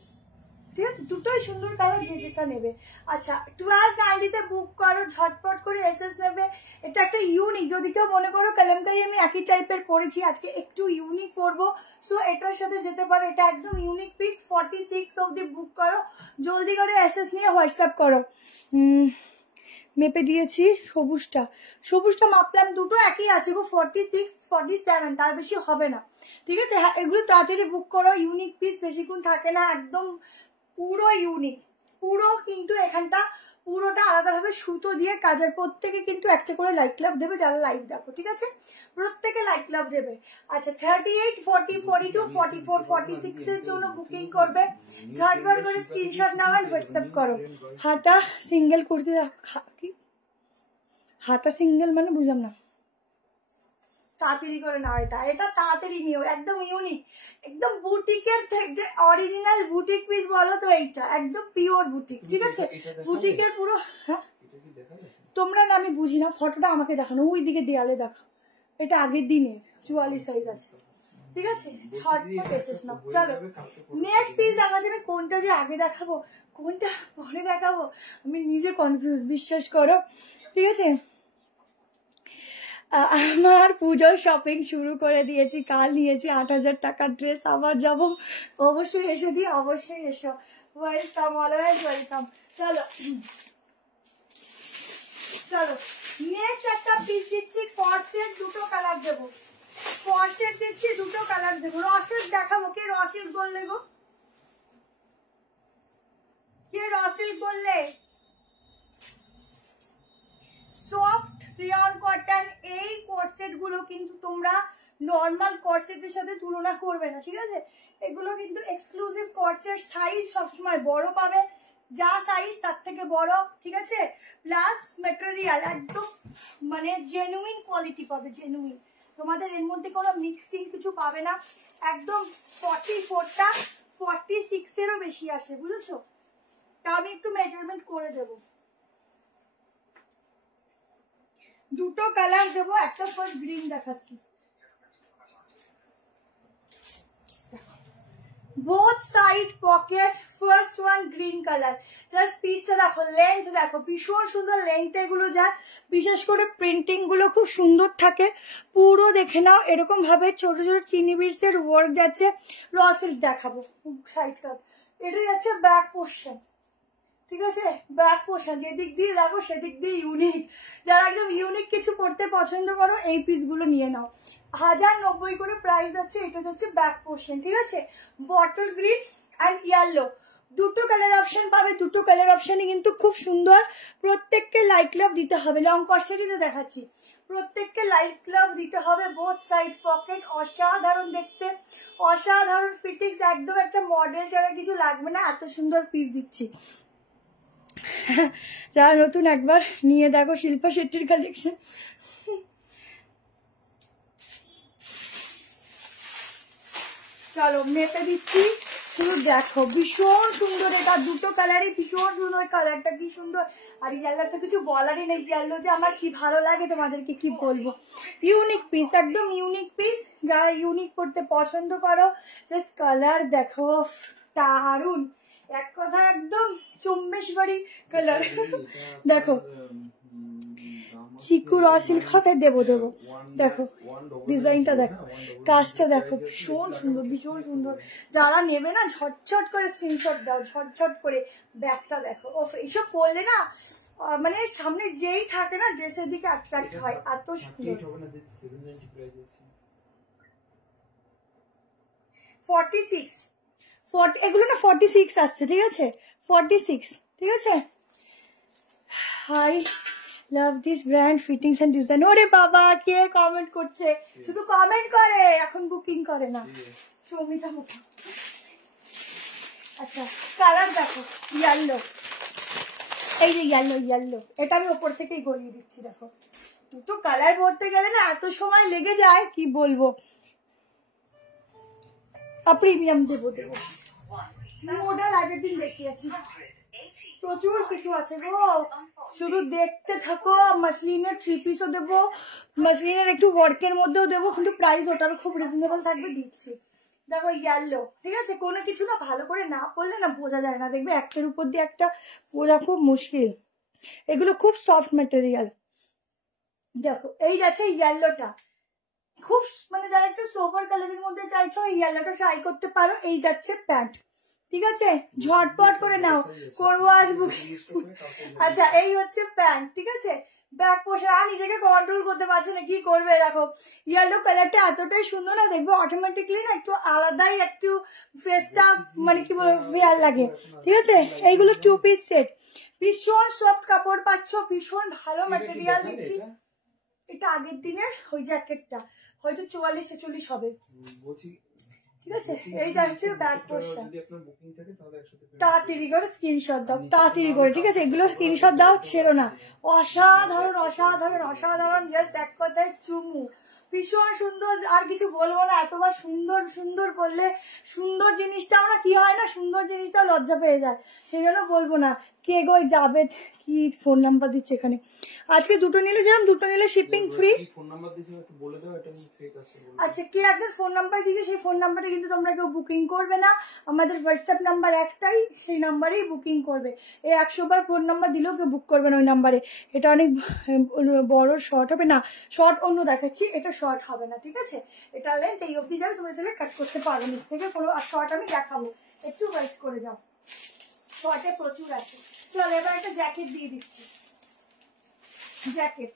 ঠিক আছে দুটোই সুন্দর কালার, যে যেটা নেবে। আচ্ছা 1290 বুক করো, ঝটপট করে এসএস নেবে। এটা একটা ইউনিক, যদি কেউ মনে করো কালামকারি আমি একই টাইপের পরেছি, আজকে একটু ইউনিক পরবো, সো এটার সাথে যেতে পারো। এটা একদম ইউনিক পিস। 46 অবধি বুক করো, জলদি করে এসএস নিয়ে হোয়াটসঅ্যাপ করো। মেপে দিয়েছি সবুজটা মাপলাম, দুটো একই আছে গো, 46 47, তার বেশি হবে না, ঠিক আছে। হ্যাঁ এগুলো তাড়াতাড়ি বুক করো, ইউনিক পিস বেশিক্ষণ থাকে না, একদম পুরো ইউনিক, পুরো কিন্তু এখানটা পুরোটা আলাদাভাবে সুতো দিয়ে কাজের। প্রত্যেকে কিন্তু একটা করে লাইক লাভ দেবে যারা লাইভ দেখো, ঠিক আছে প্রত্যেকে লাইক লাভ দেবে। আচ্ছা 38 40 42 44 46 এর জন্য বুকিং করবে, ঝটপট করে স্ক্রিনশট নাও আর হোয়াটসঅ্যাপ করো। হাতা সিঙ্গেল কুর্তি, কি হাতা সিঙ্গেল মানে বুঝলাম না, তাড়াতাড়ি করে নাও, এটা তাড়াতাড়ি নিও, একদম ইউনিক, একদম বুটিকের যে অরিজিনাল বুটিক পিস বলো তো, এইটা একদম পিওর বুটিক, ঠিক আছে বুটিকের পুরো। হ্যাঁ তোমরা না, আমি বুঝি না, ফটোটা আমাকে দেখানো, ওই দিকে দেয়ালে দেখা, এটা আগের দিনের 44 সাইজ আছে, ঠিক আছে ঝটপট এসেস না। চলো নেক্সট পিস দেখা যাবে, কোনটা যে আগে দেখাবো কোনটা পরে দেখাবো আমি নিজে কনফিউজ, বিশ্বাস করো, ঠিক আছে। আমার পুজোর শপিং শুরু করে দিয়েছি, কাল নিয়েছি 8000 টাকার ড্রেস, আবার যাব, অবশ্যই এসে দিই, অবশ্যই এসো, ওয়েলকাম অলওয়েজ ওয়েলকাম। চলো চলো নেক্সট একটা পিস দিচ্ছি, কর্সেট দুটো কালার দেবো, কর্সেট দিচ্ছি দুটো কালার দেবো, রসেস দেখাবো। কে রসেস বললে গো, কে রসেস বললে? সফট রিয়ন কটন, এই কর্সেট গুলো কিন্তু তোমরা নর্মাল কর্সেটের সাথে তুলনা করবে না, ঠিক আছে এগুলো কিন্তু এক্সক্লুসিভ কর্সেট, সাইজ সবসময় বড় পাবে, যা সাইজ তার থেকে বড়, ঠিক আছে প্লাস ম্যাটেরিয়াল একদম মানে জেনুইন কোয়ালিটি পাবে, জেনুইন, তোমাদের এর মধ্যে কোনো মিক্সিং কিছু পাবে না, একদম 44টা 46 এরও বেশি আসে, বুঝেছো। তা আমি একটু মেজারমেন্ট করে দেবো, দুটো কালার দেবো, একটা ফার্স্ট গ্রিন দেখাচ্ছি, both side pocket, first one green colour, just পিসটা দেখো, লেন্থ দেখো ভীষণ সুন্দর লেন্থ, এগুলো যা বিশেষ করে প্রিন্টিং গুলো খুব সুন্দর থাকে, পুরো দেখে নাও এরকম ভাবে ছোট ছোট চিনি বিটস এর ওয়ার্ক যাচ্ছে। র সিল্ক দেখাবো সাইড কাট, এটা যাচ্ছে ব্যাক পোর্শন, ঠিক আছে ব্যাক পোর্শন, যেদিক দিয়ে দেখো সেদিক দিয়ে ইউনিক, যারা একদম ইউনিক কিছু করতে পছন্দ করো এই পিসগুলো নিয়ে নাও। 1090 করে প্রাইস যাচ্ছে, এটা যাচ্ছে ব্যাক পোর্শন, ঠিক আছে বটল গ্রিন অ্যান্ড ইয়েলো, দুটো কালার অপশন পাবে, দুটো কালার অপশনই কিন্তু খুব সুন্দর, প্রত্যেককে লাইক লাভ দিতে হবে। লং কর্সেটই দেখাচ্ছি, প্রত্যেককে লাইক লাভ দিতে হবে, বোথ সাইড পকেট, অসাধারণ দেখতে, অসাধারণ ফিটিংস, একদম একটা মডেল ছাড়া কিছু লাগবে না, এত সুন্দর পিস দিচ্ছি। যারা নতুন একবার নিয়ে দেখো শিল্পা শেট্টির কালেকশন। চলো মেপে দিচ্ছি, শুধু দেখো ভীষণ সুন্দর, এটা দুটো কালারই ভীষণ সুন্দর, কালারটা কি সুন্দর, আর ইয়েলোটা কিছু বলারই নেই, ইয়েলো যে আমার কি ভালো লাগে তোমাদেরকে কি বলবো, ইউনিক পিস, একদম ইউনিক পিস, যারা ইউনিক করতে পছন্দ করো, জাস্ট কালার দেখো দারুন, এক কথা একদম চুম্বেশ্বরী কালার। দেখো চিকু র সিল্ক হবে, দেবো দেখো ডিজাইনটা দেখো, কাজটা দেখো ভীষণ সুন্দর, ভীষণ সুন্দর, যারা নেবে না ঝটঝট করে স্ক্রিনশট দাও, ঝটঝট করে। ব্যাগটা দেখো, ও এইসব করলে না মানে সামনে যেই থাকে না ড্রেসের দিকে অ্যাট্রাক্ট হয়, এত সুন্দর। 46 এগুলো না 46 আসছে, ঠিক আছে 46, ঠিক আছে। Hi love this brand fittings and design. ওরে বাবা কে কমেন্ট করছে, শুধু কমেন্ট করে এখন বুকিং করে না, সৌমিতা মুখা। আচ্ছা কালার দেখো, ইয়েলো, এই যে ইয়েলো ইয়েলো, এটা আমি ওপর থেকেই গলিয়ে দিচ্ছি। দেখো দুটো কালার পরতে গেলে না এত সময় লেগে যায় কি বলবো। প্রিমিয়াম দেবো দেবো, মডেল আগের দিন দেখিয়েছি, প্রচুর কিছু আছে গো, শুধু দেখতে থাকো। মাসলিনের 3 পিসও দেবো, মাসলিনের একটু ওয়ার্কের মধ্যেও দেবো, কিন্তু প্রাইস ওটারও খুব রিজনেবল থাকবে, দিচ্ছি। দেখো ইয়েলো, ঠিক আছে, কোনো কিছু না ভালো করে না পড়লে না বোঝা যায় না, দেখবে একটার উপর দিয়ে একটা বোঝা খুব মুশকিল। এগুলো খুব সফট ম্যাটেরিয়াল। দেখো এই যাচ্ছে ইয়েলোটা, খুব মানে যারা একটু সোভার কালারের মধ্যে চাইছো এই ইয়েলোটা ট্রাই করতে পারো। এই যাচ্ছে প্যান্ট, ঠিক আছে, ঝটপট করে নাও, করবো আজ বুকিং। আচ্ছা এই হচ্ছে প্যান্ট, ঠিক আছে, ব্যাক পোষা, আর নিজেকে কন্ট্রোল করতে পারছে না, কি করবে। দেখো ইয়েলো কালারটা এতটাই সুন্দর না, দেখবে অটোমেটিকলি না একটু আলাদাই একটু ফেসটা মানে কি বলবো ফেয়ার লাগে, ঠিক আছে। এইগুলো 2 পিস সেট, ভীষণ সফট কাপড় পাচ্ছ, ভীষণ ভালো ম্যাটেরিয়াল দিচ্ছি। এটা আগের দিনের ওই জ্যাকেটটা হয়তো 44-46 হবে, ঠিক আছে। এই যাচ্ছে ব্যাক পোর্শন, তাড়াতাড়ি করে স্ক্রিনশট দাও, তাড়াতাড়ি করে, ঠিক আছে, এগুলো স্ক্রিনশট দাও, ছেড়ো না। অসাধারণ অসাধারণ অসাধারণ, জাস্ট এক কথায় চুমু, ভীষণ সুন্দর, আর কিছু বলবো না। এতবার সুন্দর সুন্দর করলে সুন্দর জিনিসটাও না কি হয় না, সুন্দর জিনিসটাও লজ্জা পেয়ে যায়, সেই জন্য বলবো না। কে গো যাবে, কি ফোন নাম্বার দিচ্ছে এখানে, আজকে দুটো নিলে যেরকম দুটো নিলে শিপিং ফ্রি। ফোন নাম্বার দিয়েছে একটু বলে দাও, এটা ফেক আছে। আচ্ছা কে একজন ফোন নাম্বার দিয়েছে, সেই ফোন নাম্বারে কিন্তু তোমরা কেউ বুকিং করবে না, আমাদের হোয়াটসঅ্যাপ নাম্বার একটাই, সেই নাম্বারেই বুকিং করবে। এই 100 বার ফোন নাম্বার দিলেও কেউ বুক করবে না ওই নাম্বারে। এটা অনেক বড় শর্ট হবে না, শর্ট অন্য দেখাচ্ছি, এটা শর্ট হবে না, ঠিক আছে, এটা লেন্থ এই অবধি যাবে, তোমরা চাইলে কাট করতে পারো নিচ থেকে কোনো, আর শর্ট আমি দেখাবো, একটু ওয়েট করে যাও, শর্টে প্রচুর আছে। চলো এবার একটা জ্যাকেট দিয়ে দিচ্ছি, জ্যাকেট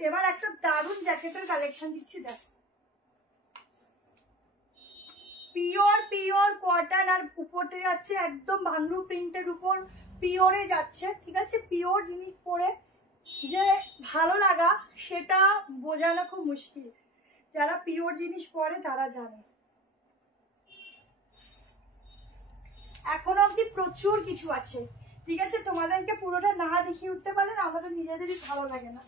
এবার একটা দারুণ জ্যাকেটের কালেকশন দিচ্ছি। দেখ পিওর পিওর কটন, আর উপরে যাচ্ছে একদম ভাঙ্গু প্রিন্টের উপর পিওরে যাচ্ছে, ঠিক আছে, পিওর জিনিস পরে যে ভালো লাগা সেটা বোঝানো খুব মুশকিল, যারা পিওর জিনিস পরে তারা জানে। এখনো অব্দি প্রচুর কিছু আছে, ঠিক আছে, তোমাদেরকে পুরোটা না দেখিয়ে উঠতে পারলে না আমাদের নিজেদেরই ভালো লাগে না।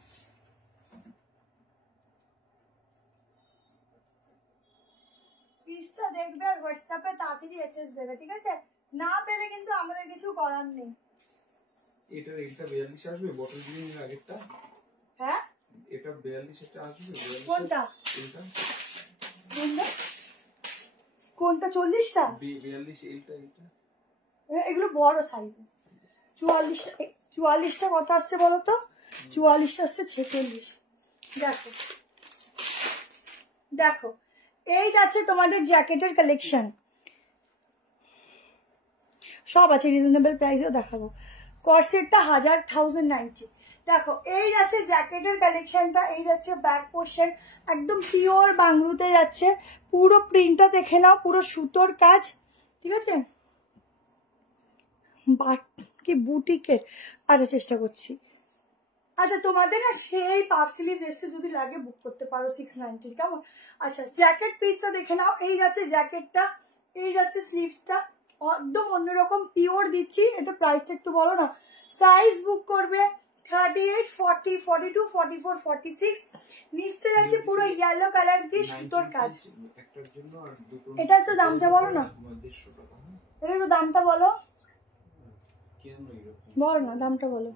পিসটা দেখবে আর হোয়াটসঅ্যাপে তাড়াতাড়ি এসএস দেবে, ঠিক আছে, না পেলে কিন্তু আমাদের কিছু করার নেই। এটা 42 আসবে, বটল গ্রিন এর আগেরটা, হ্যাঁ এটা 42 এটা আসবে। কোনটা এটা কোনটা 40টা 42 এইটা, এগুলো বড় সাইজ। 44টা কত আসছে বলো তো, 44টা আসছে 46। দেখো দেখো এই যাচ্ছে তোমাদের জ্যাকেটের কালেকশন, সব আছে রিজনেবল প্রাইসেও দেখাবো। কর্সেটটা 1090। দেখো এই যাচ্ছে জ্যাকেটের কালেকশনটা, এই যাচ্ছে ব্যাক পোর্শন, একদম পিওর বাংলুতে যাচ্ছে, পুরো প্রিন্টটা দেখে নাও, পুরো সুতোর কাজ, ঠিক আছে, কি বুটিকের। আচ্ছা চেষ্টা করছি। আচ্ছা তোমাদের না সেই পাফ স্লিভ ড্রেসটা যদি লাগে বুক করতে পারো 690, কেমন। আচ্ছা জ্যাকেট পিসটা দেখে নাও, এই যাচ্ছে জ্যাকেটটা, এই যাচ্ছে স্লিভসটা, একদম অন্যরকম পিওর দিচ্ছি। এটা প্রাইসটা একটু বলো না, সাইজ বুক করবে 38, 40, 42, 44, 46। নিচটা যাচ্ছে পুরো ইয়েলো কালার দিয়ে সুতোর কাজ। এটা একটু দামটা বলো না, এটা একটু দামটা বলো, বলো না দামটা বলো।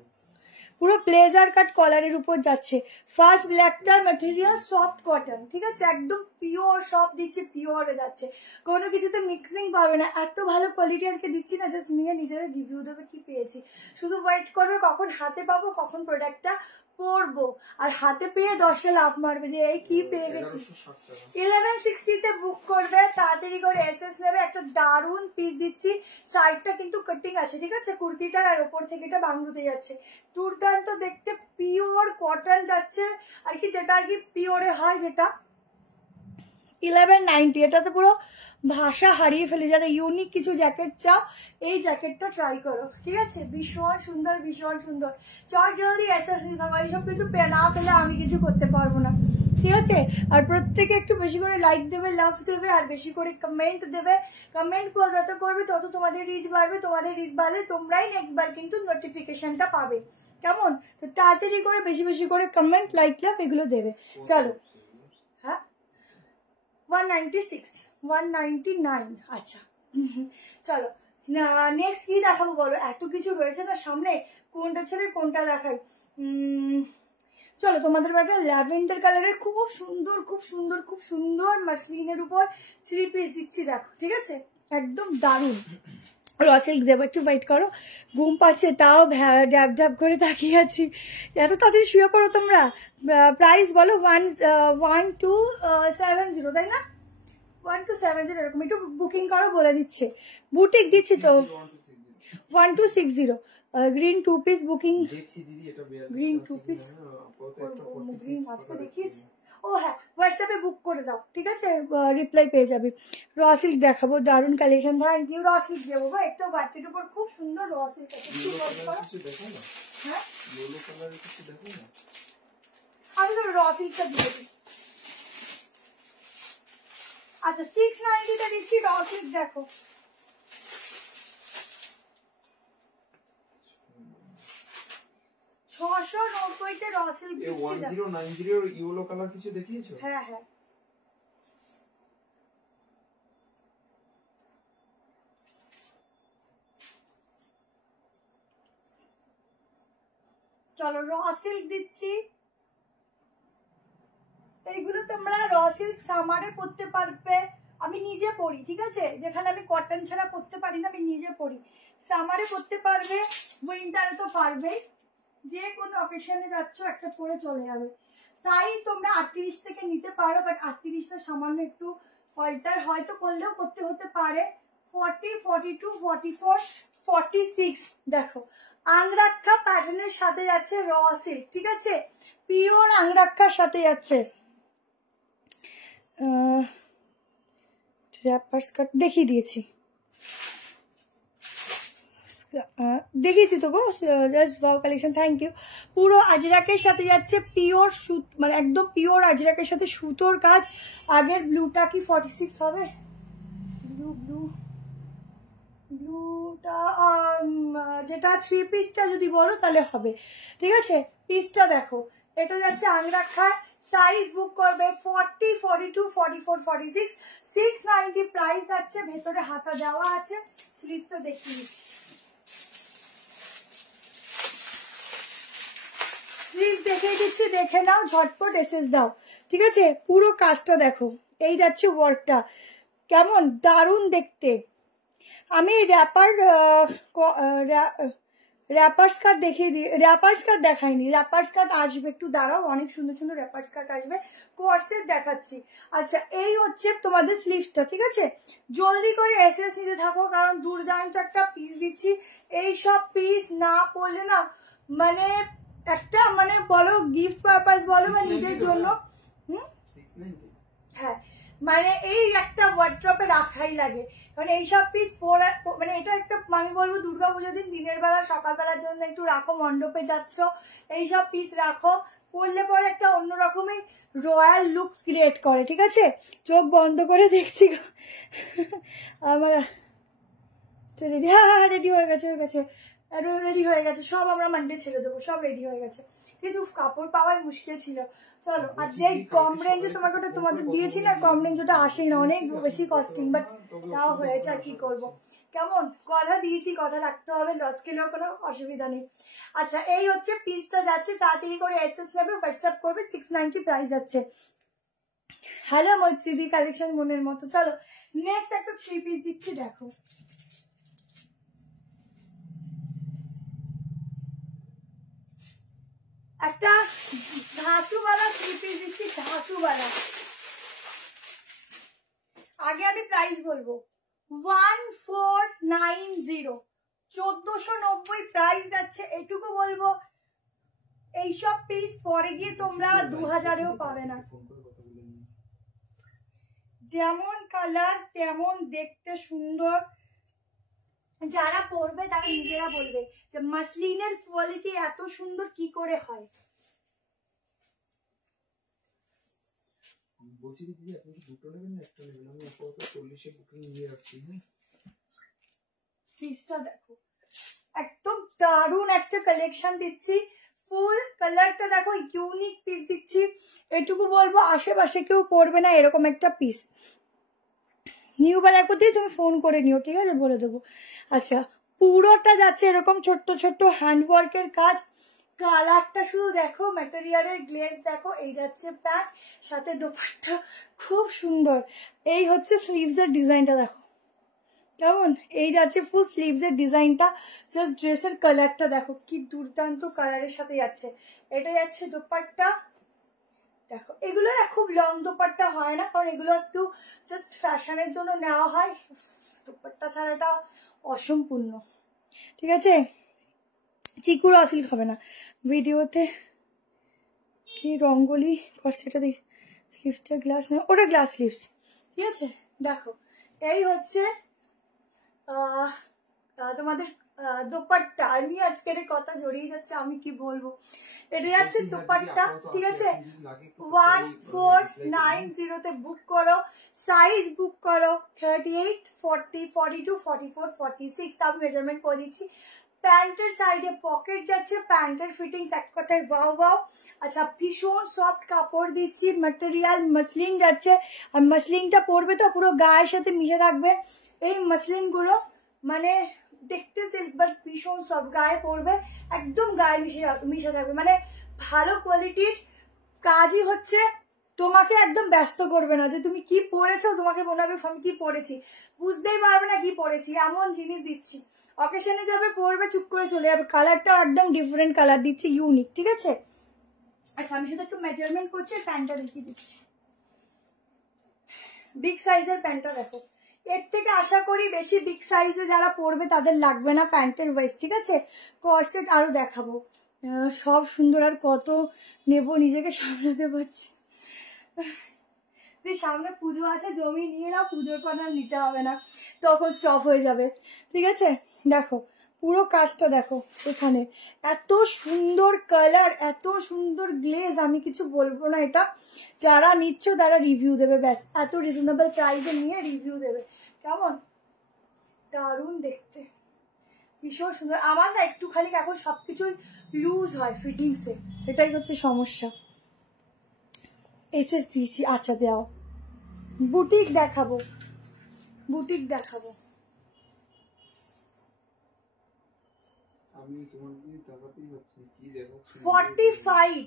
পুরো ব্লেজার কাট কলারের উপর যাচ্ছে, ফার্স্ট ব্ল্যাকটার ম্যাটেরিয়াল সফট কটন, ঠিক আছে, একদম পিওর, সব দিচ্ছে পিওরে যাচ্ছে, কোনো কিছুতে মিক্সিং পাবে না, এত ভালো কোয়ালিটি আজকে দিচ্ছি না, জাস্ট নিয়ে নিজেরা রিভিউ দেবে কি পেয়েছি, শুধু ওয়েট করবে কখন হাতে পাবো, কখন প্রোডাক্টটা পরবো, আর হাতে পেয়ে 10 লাভ মারবে যে এই কি পেয়ে গেছি। 1160-তে বুক করবে, তাড়াতাড়ি করে এসএস নেবে। একটা দারুণ পিস দিচ্ছি, সাইডটা কিন্তু কাটিং আছে, ঠিক আছে, কুর্তিটার, আর ওপর থেকে এটা বাংলুতে যাচ্ছে, দুর্দান্ত দেখতে, পিওর কটন যাচ্ছে আর কি, যেটা আর কি পিওরে হয়, যেটা 1190। এটাতে পুরো ভাষা হারিয়ে ফেলে। যারা ইউনিক কিছু জ্যাকেট চাও এই জ্যাকেটটা ট্রাই করো, ঠিক আছে? ভীষণ সুন্দর, ভীষণ সুন্দর। চট জলদি এসএস নিতে হবে, এইসব কিন্তু না পেলে আমি কিছু করতে পারবো না, ঠিক আছে? আর প্রত্যেকে একটু বেশি করে লাইক দেবে, লাভ দেবে, আর বেশি করে কমেন্ট দেবে। কমেন্ট যত করবে তত তোমাদের রিচ বাড়বে, তোমাদের রিচ বাড়লে তোমরাই নেক্সট বার কিন্তু নোটিফিকেশনটা পাবে, কেমন? তো তাড়াতাড়ি করে বেশি বেশি করে কমেন্ট, লাইক, লাভ এগুলো দেবে। চলো, হ্যাঁ 196 199, আচ্ছা চলো নেক্সট কি দেখাবো বলো? এত কিছু রয়েছে না সামনে, কোনটা ছেড়ে কোনটা দেখাই? চলো তোমাদের একটা ল্যাভেন্ডার কালারের খুব সুন্দর, খুব সুন্দর, খুব সুন্দর মাসলিনের উপর 3 পিস দিচ্ছি, দেখো, ঠিক আছে? একদম দারুণ। র সিল্ক দেবো, একটু ওয়েট করো, ঘুম পাচ্ছে তাও ড্যাব ড্যাব করে তাকিয়ে আছি। এত তাড়াতাড়ি শুয়ে পড়ো তোমরা। প্রাইস বলো? 1270, তাই না? 1270 এরকম। একটু বুকিং করো, বলে দিচ্ছে, বুটিক দিচ্ছি তো। 1260 green 2 piece booking. Green 2 piece green আজকে দেখিয়েছি। ও হ্যাঁ, হোয়াটসঅ্যাপে বুক করে দাও, ঠিক আছে? রিপ্লাই পেয়ে যাবে। র সিল্ক দেখাবো, দারুণ collection. Thank you. Raw silk দেবো গো, একটা বাচ্চার উপর খুব সুন্দর র সিল্ক আছে। হ্যাঁ আমি তো র সিল্কটা দিয়ে দিই। আচ্ছা 690 দিচ্ছি র সিল্ক, দেখো। $690 র সিল্ক দিচ্ছি। 1090 ইয়েলো কালার কিছু দেখিয়েছো? হ্যাঁ হ্যাঁ, চলো র সিল্ক দিচ্ছি। এইগুলো তোমরা র সিল্ক সামারে পরতে পারবে। আমি নিজে পরি, ঠিক আছে? যেখানে আমি কটন ছাড়া পরতে পারি না, আমি নিজে পরি। সামারে পরতে পারবে, উইন্টারে তো পারবেই। যে কোনো অকেশনে যাচ্ছ একটা পরে চলে যাবে। সাইজ তোমরা 38 থেকে নিতে পারো, বাট 38টা সামান্য একটু অল্টার হয়তো করলেও করতে হতে পারে। 40, 42, 44, 46 দেখো। আংরাক্ষা প্যাটার্নের সাথে যাচ্ছে র সিল্ক, ঠিক আছে? পিওর আংরাক্ষার সাথে যাচ্ছে। র্যাপার স্কার্ট দেখিয়ে দিয়েছি, দেখিয়েছি তো গো, just wow collection. Thank you. পুরো আজরাকের সাথে যাচ্ছে, পিওর সুত, মানে একদম পিওর আজরাকের সাথে সুতোর কাজ। আগের ব্লুটা কি 46 হবে? ব্লুটা যেটা 3 পিসটা যদি বলো তাহলে হবে, ঠিক আছে? পিসটা দেখো, এটা যাচ্ছে আংরাক্ষা। সাইজ বুক করবে 40, 42, 44, 46, 690 প্রাইস যাচ্ছে। ভেতরে হাতা দেওয়া আছে, স্লিপটা দেখিয়ে দিচ্ছি। স্লিপ দেখিয়ে দিচ্ছি, দেখে নাও, ঝটপট এসএস দাও, ঠিক আছে? পুরো কাজটা দেখো, এই যাচ্ছে ওয়ার্কটা, কেমন দারুণ দেখতে। আমি র্যাপার স্কার্ট দেখিয়ে দিই। র্যাপার স্কার্ট দেখাইনি, র্যাপার স্কার্ট আসবে, একটু দাঁড়াও, অনেক সুন্দর সুন্দর র্যাপার স্কার্ট আসবে। কোর্সেট দেখাচ্ছি। আচ্ছা এই হচ্ছে তোমাদের স্লিভসটা, ঠিক আছে? জলদি করে এসএস নিতে থাকো, কারণ দুর্দান্ত একটা পিস দিচ্ছি। এই সব পিস না পড়লে না, মানে একটা মানে বলো গিফট পারপাস বলো বা নিজের জন্য, হ্যাঁ মানে এই একটা ওয়ার্ড্রপে রাখাই লাগে। মানে এইসব পিস পরা, মানে এটা একটা আমি বলবো দুর্গাপুজোর দিন দিনের বেলা সকালবেলার জন্য একটু রাখো, মণ্ডপে যাচ্ছ এইসব পিস রাখো, পরলে পরে একটা অন্যরকমের রয়্যাল লুকস ক্রিয়েট করে, ঠিক আছে? চোখ বন্ধ করে দেখছি আমার রেডি। হ্যাঁ হ্যাঁ রেডি হয়ে গেছে, রেডি হয়ে গেছে সব। আমরা মানডে ছেড়ে দেবো, সব রেডি হয়ে গেছে। কিছু কাপড় পাওয়াই মুশকিল ছিল। চলো, আর যেই কম রেঞ্জে তোমাকে ওটা তোমাদের দিয়েছি না, কম রেঞ্জ ওটা আসেই না, অনেক বেশি কস্টিং, বাট তাও হয়েছে, আর কি করবো। কেমন কথা দিয়েছি, কথা রাখতে হবে, লস খেলেও কোনো অসুবিধা নেই। আচ্ছা এই হচ্ছে পিসটা যাচ্ছে, তাড়াতাড়ি করে এসএস নেবে, হোয়াটসঅ্যাপ করবে। 690 প্রাইস যাচ্ছে। হ্যালো মৈত্রীদি কালেকশন মনের মতো। চলো নেক্সট একটা 3 পিস দিচ্ছি, দেখো। একটা ধাসুওয়ালা 3 পিস দিচ্ছি, ধাসুওয়ালা। আগে আমি প্রাইস বলবো, 1490, 1490 প্রাইস যাচ্ছে। এটুকু বলবো, এইসব পিস পরে গিয়ে তোমরা 2000-এও পাবে না। যেমন কালার তেমন দেখতে সুন্দর। যারা পরবে তারা নিজেরা বলবে যে মাসলিনের কোয়ালিটি এত সুন্দর কি করে হয়। বলছি দিদি আপনি কি দুটো নেবেন না একটা নেবেন? আমি আপাতত 40-এ বুকিং নিয়ে রাখছি। হ্যাঁ পিসটা দেখো, একদম দারুণ একটা কালেকশন দিচ্ছি। ফুল কালারটা দেখো, ইউনিক পিস দিচ্ছি। এটুকু বলবো আশেপাশে কেউ পরবে না এরকম একটা পিস। নিউবার একবার দিয়ে তুমি ফোন করে নিও, ঠিক আছে, বলে দেবো। আচ্ছা, পুরোটা যাচ্ছে এরকম ছোট্ট ছোট্ট হ্যান্ডওয়ার্কের কাজ। কালারটা শুধু দেখো, ম্যাটেরিয়ালের গ্লেজ দেখো। এই যাচ্ছে প্যান্ট, সাথে দোপাট্টা খুব সুন্দর। এই হচ্ছে স্লিভস এর ডিজাইনটা দেখো কেমন। এই যাচ্ছে ফুল স্লিভস এর ডিজাইনটা। জাস্ট ড্রেসের কালারটা দেখো কি দুর্দান্ত কালারের সাথে যাচ্ছে। এটা যাচ্ছে দোপাট্টা দেখো। এগুলো না খুব লং দোপাট্টা হয় না, কারণ এগুলো একটু জাস্ট ফ্যাশনের জন্য নেওয়া হয়। দোপাট্টা ছাড়াটা অসম্পূর্ণ, ঠিক আছে। চিকুর আসিল খাবে না ভিডিওতে। কি রঙ্গোলি করছে এটা দেখি। স্লিভসটা গ্লাস না, ওটা গ্লাস স্লিভস, ঠিক আছে। দেখো এই হচ্ছে তোমাদের দোপাট্টা। আমি আজকের কথা জড়িয়ে যাচ্ছে, আমি কি বলবো। এটা যাচ্ছে দোপাট্টা, ঠিক আছে। 1490 বুক করো। সাইজ বুক করো 38, 40, 42, 44, 46। আমি মেজারমেন্ট করে দিচ্ছি। প্যান্টের সাইডে পকেট যাচ্ছে, প্যান্টের ফিটিংস এক কথায় ওয়াও ওয়াও। আচ্ছা, ভীষণ সফট কাপড় দিচ্ছি, ম্যাটেরিয়াল মসলিন যাচ্ছে। আর মসলিনটা পরবে তো পুরো গায়ের সাথে মিশে থাকবে। এই মসলিন গুলো মানে দেখতে সিল্ক বাট ভীষণ সফট, গায়ে পরবে একদম গায়ে মিশে থাকবে। মানে ভালো কোয়ালিটির কাজই হচ্ছে, তোমাকে একদম ব্যস্ত করবে না যে তুমি কি পরেছো। তোমাকে মনে হবে আমি কি পরেছি, বুঝতেই পারবে না কি পরেছি, এমন জিনিস দিচ্ছি। অকেশনে যাবে পরবে, চুপ করে চলে যাবে। কালারটা একদম ডিফারেন্ট কালার দিচ্ছি, ইউনিক, ঠিক আছে। আচ্ছা, আমি শুধু একটু মেজারমেন্ট করছি, প্যান্টটা দেখিয়ে দিচ্ছি। বিগ সাইজের প্যান্টটা দেখো। এর থেকে আশা করি বেশি বিগ সাইজে যারা পরবে তাদের লাগবে না প্যান্টের ওয়েস্ট, ঠিক আছে। কর্সেট আরো দেখাবো, সব সুন্দর। আর কত নেব, নিজেকে সামলাতে পারছি। সামনে পুজো আছে, জমি নিয়ে নাও, পুজোর পর আর নিতে হবে না, তখন স্টপ হয়ে যাবে, ঠিক আছে। দেখো পুরো কাজটা দেখো, এখানে এত সুন্দর কালার, এত সুন্দর গ্লেজ, আমি কিছু বলবো না। এটা যারা নিচ্ছ তারা রিভিউ দেবে, ব্যাস। এত রিজনেবল প্রাইসে নিয়ে রিভিউ দেবে। কেমন দারুণ দেখতে, ভীষণ সুন্দর। আমার না একটু খালি এখন সবকিছুই লুজ হয় ফিটিংসে, এটাই হচ্ছে সমস্যা। এসে দিয়েছি, আচ্ছা দেও। বুটিক দেখাবো, বুটিক দেখাবো। আমি তোমার দিকে তাকাতেই পাচ্ছি কি দেখাচ্ছি। 45,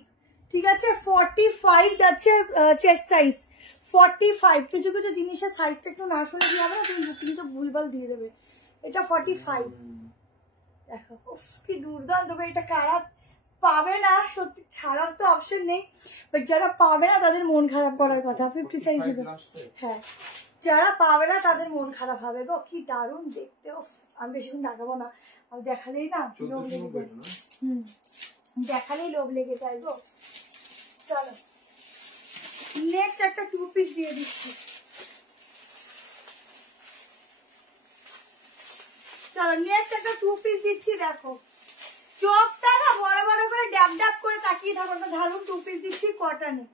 ঠিক আছে। 45 যাচ্ছে চেস্ট সাইজ। 45। কিছু কিছু জিনিসের সাইজটা একটু না শুনে কি হবে না, তুমি বুকিংটা ভুলভাল দিয়ে দেবে। এটা 45 দেখো। উফ কি দুর্দান্ত। এটা কারা পাবে না, সত্যি ছাড়ার তো অপশন নেই, বাট যারা পাবে না তাদের মন খারাপ করার কথা। 50 সাইজ নেবে, হ্যাঁ। যারা পাবে না তাদের মন খারাপ হবে গো। কি দারুণ দেখতে। উফ, আমি বেশিক্ষণ দেখাবো না, আমি দেখালেই না লোভ লেগে যায়। দেখালেই লোভ লেগে যায় গো। চলো নেক্সট একটা 2 পিস দিয়ে দিচ্ছি। চলো নেক্সট একটা 2 পিস দিচ্ছি। দেখো চোখটা না বড় বড় করে ড্যাব ড্যাব করে তাকিয়ে থাকো না। ধারুন 2 পিস দিচ্ছি কটনে।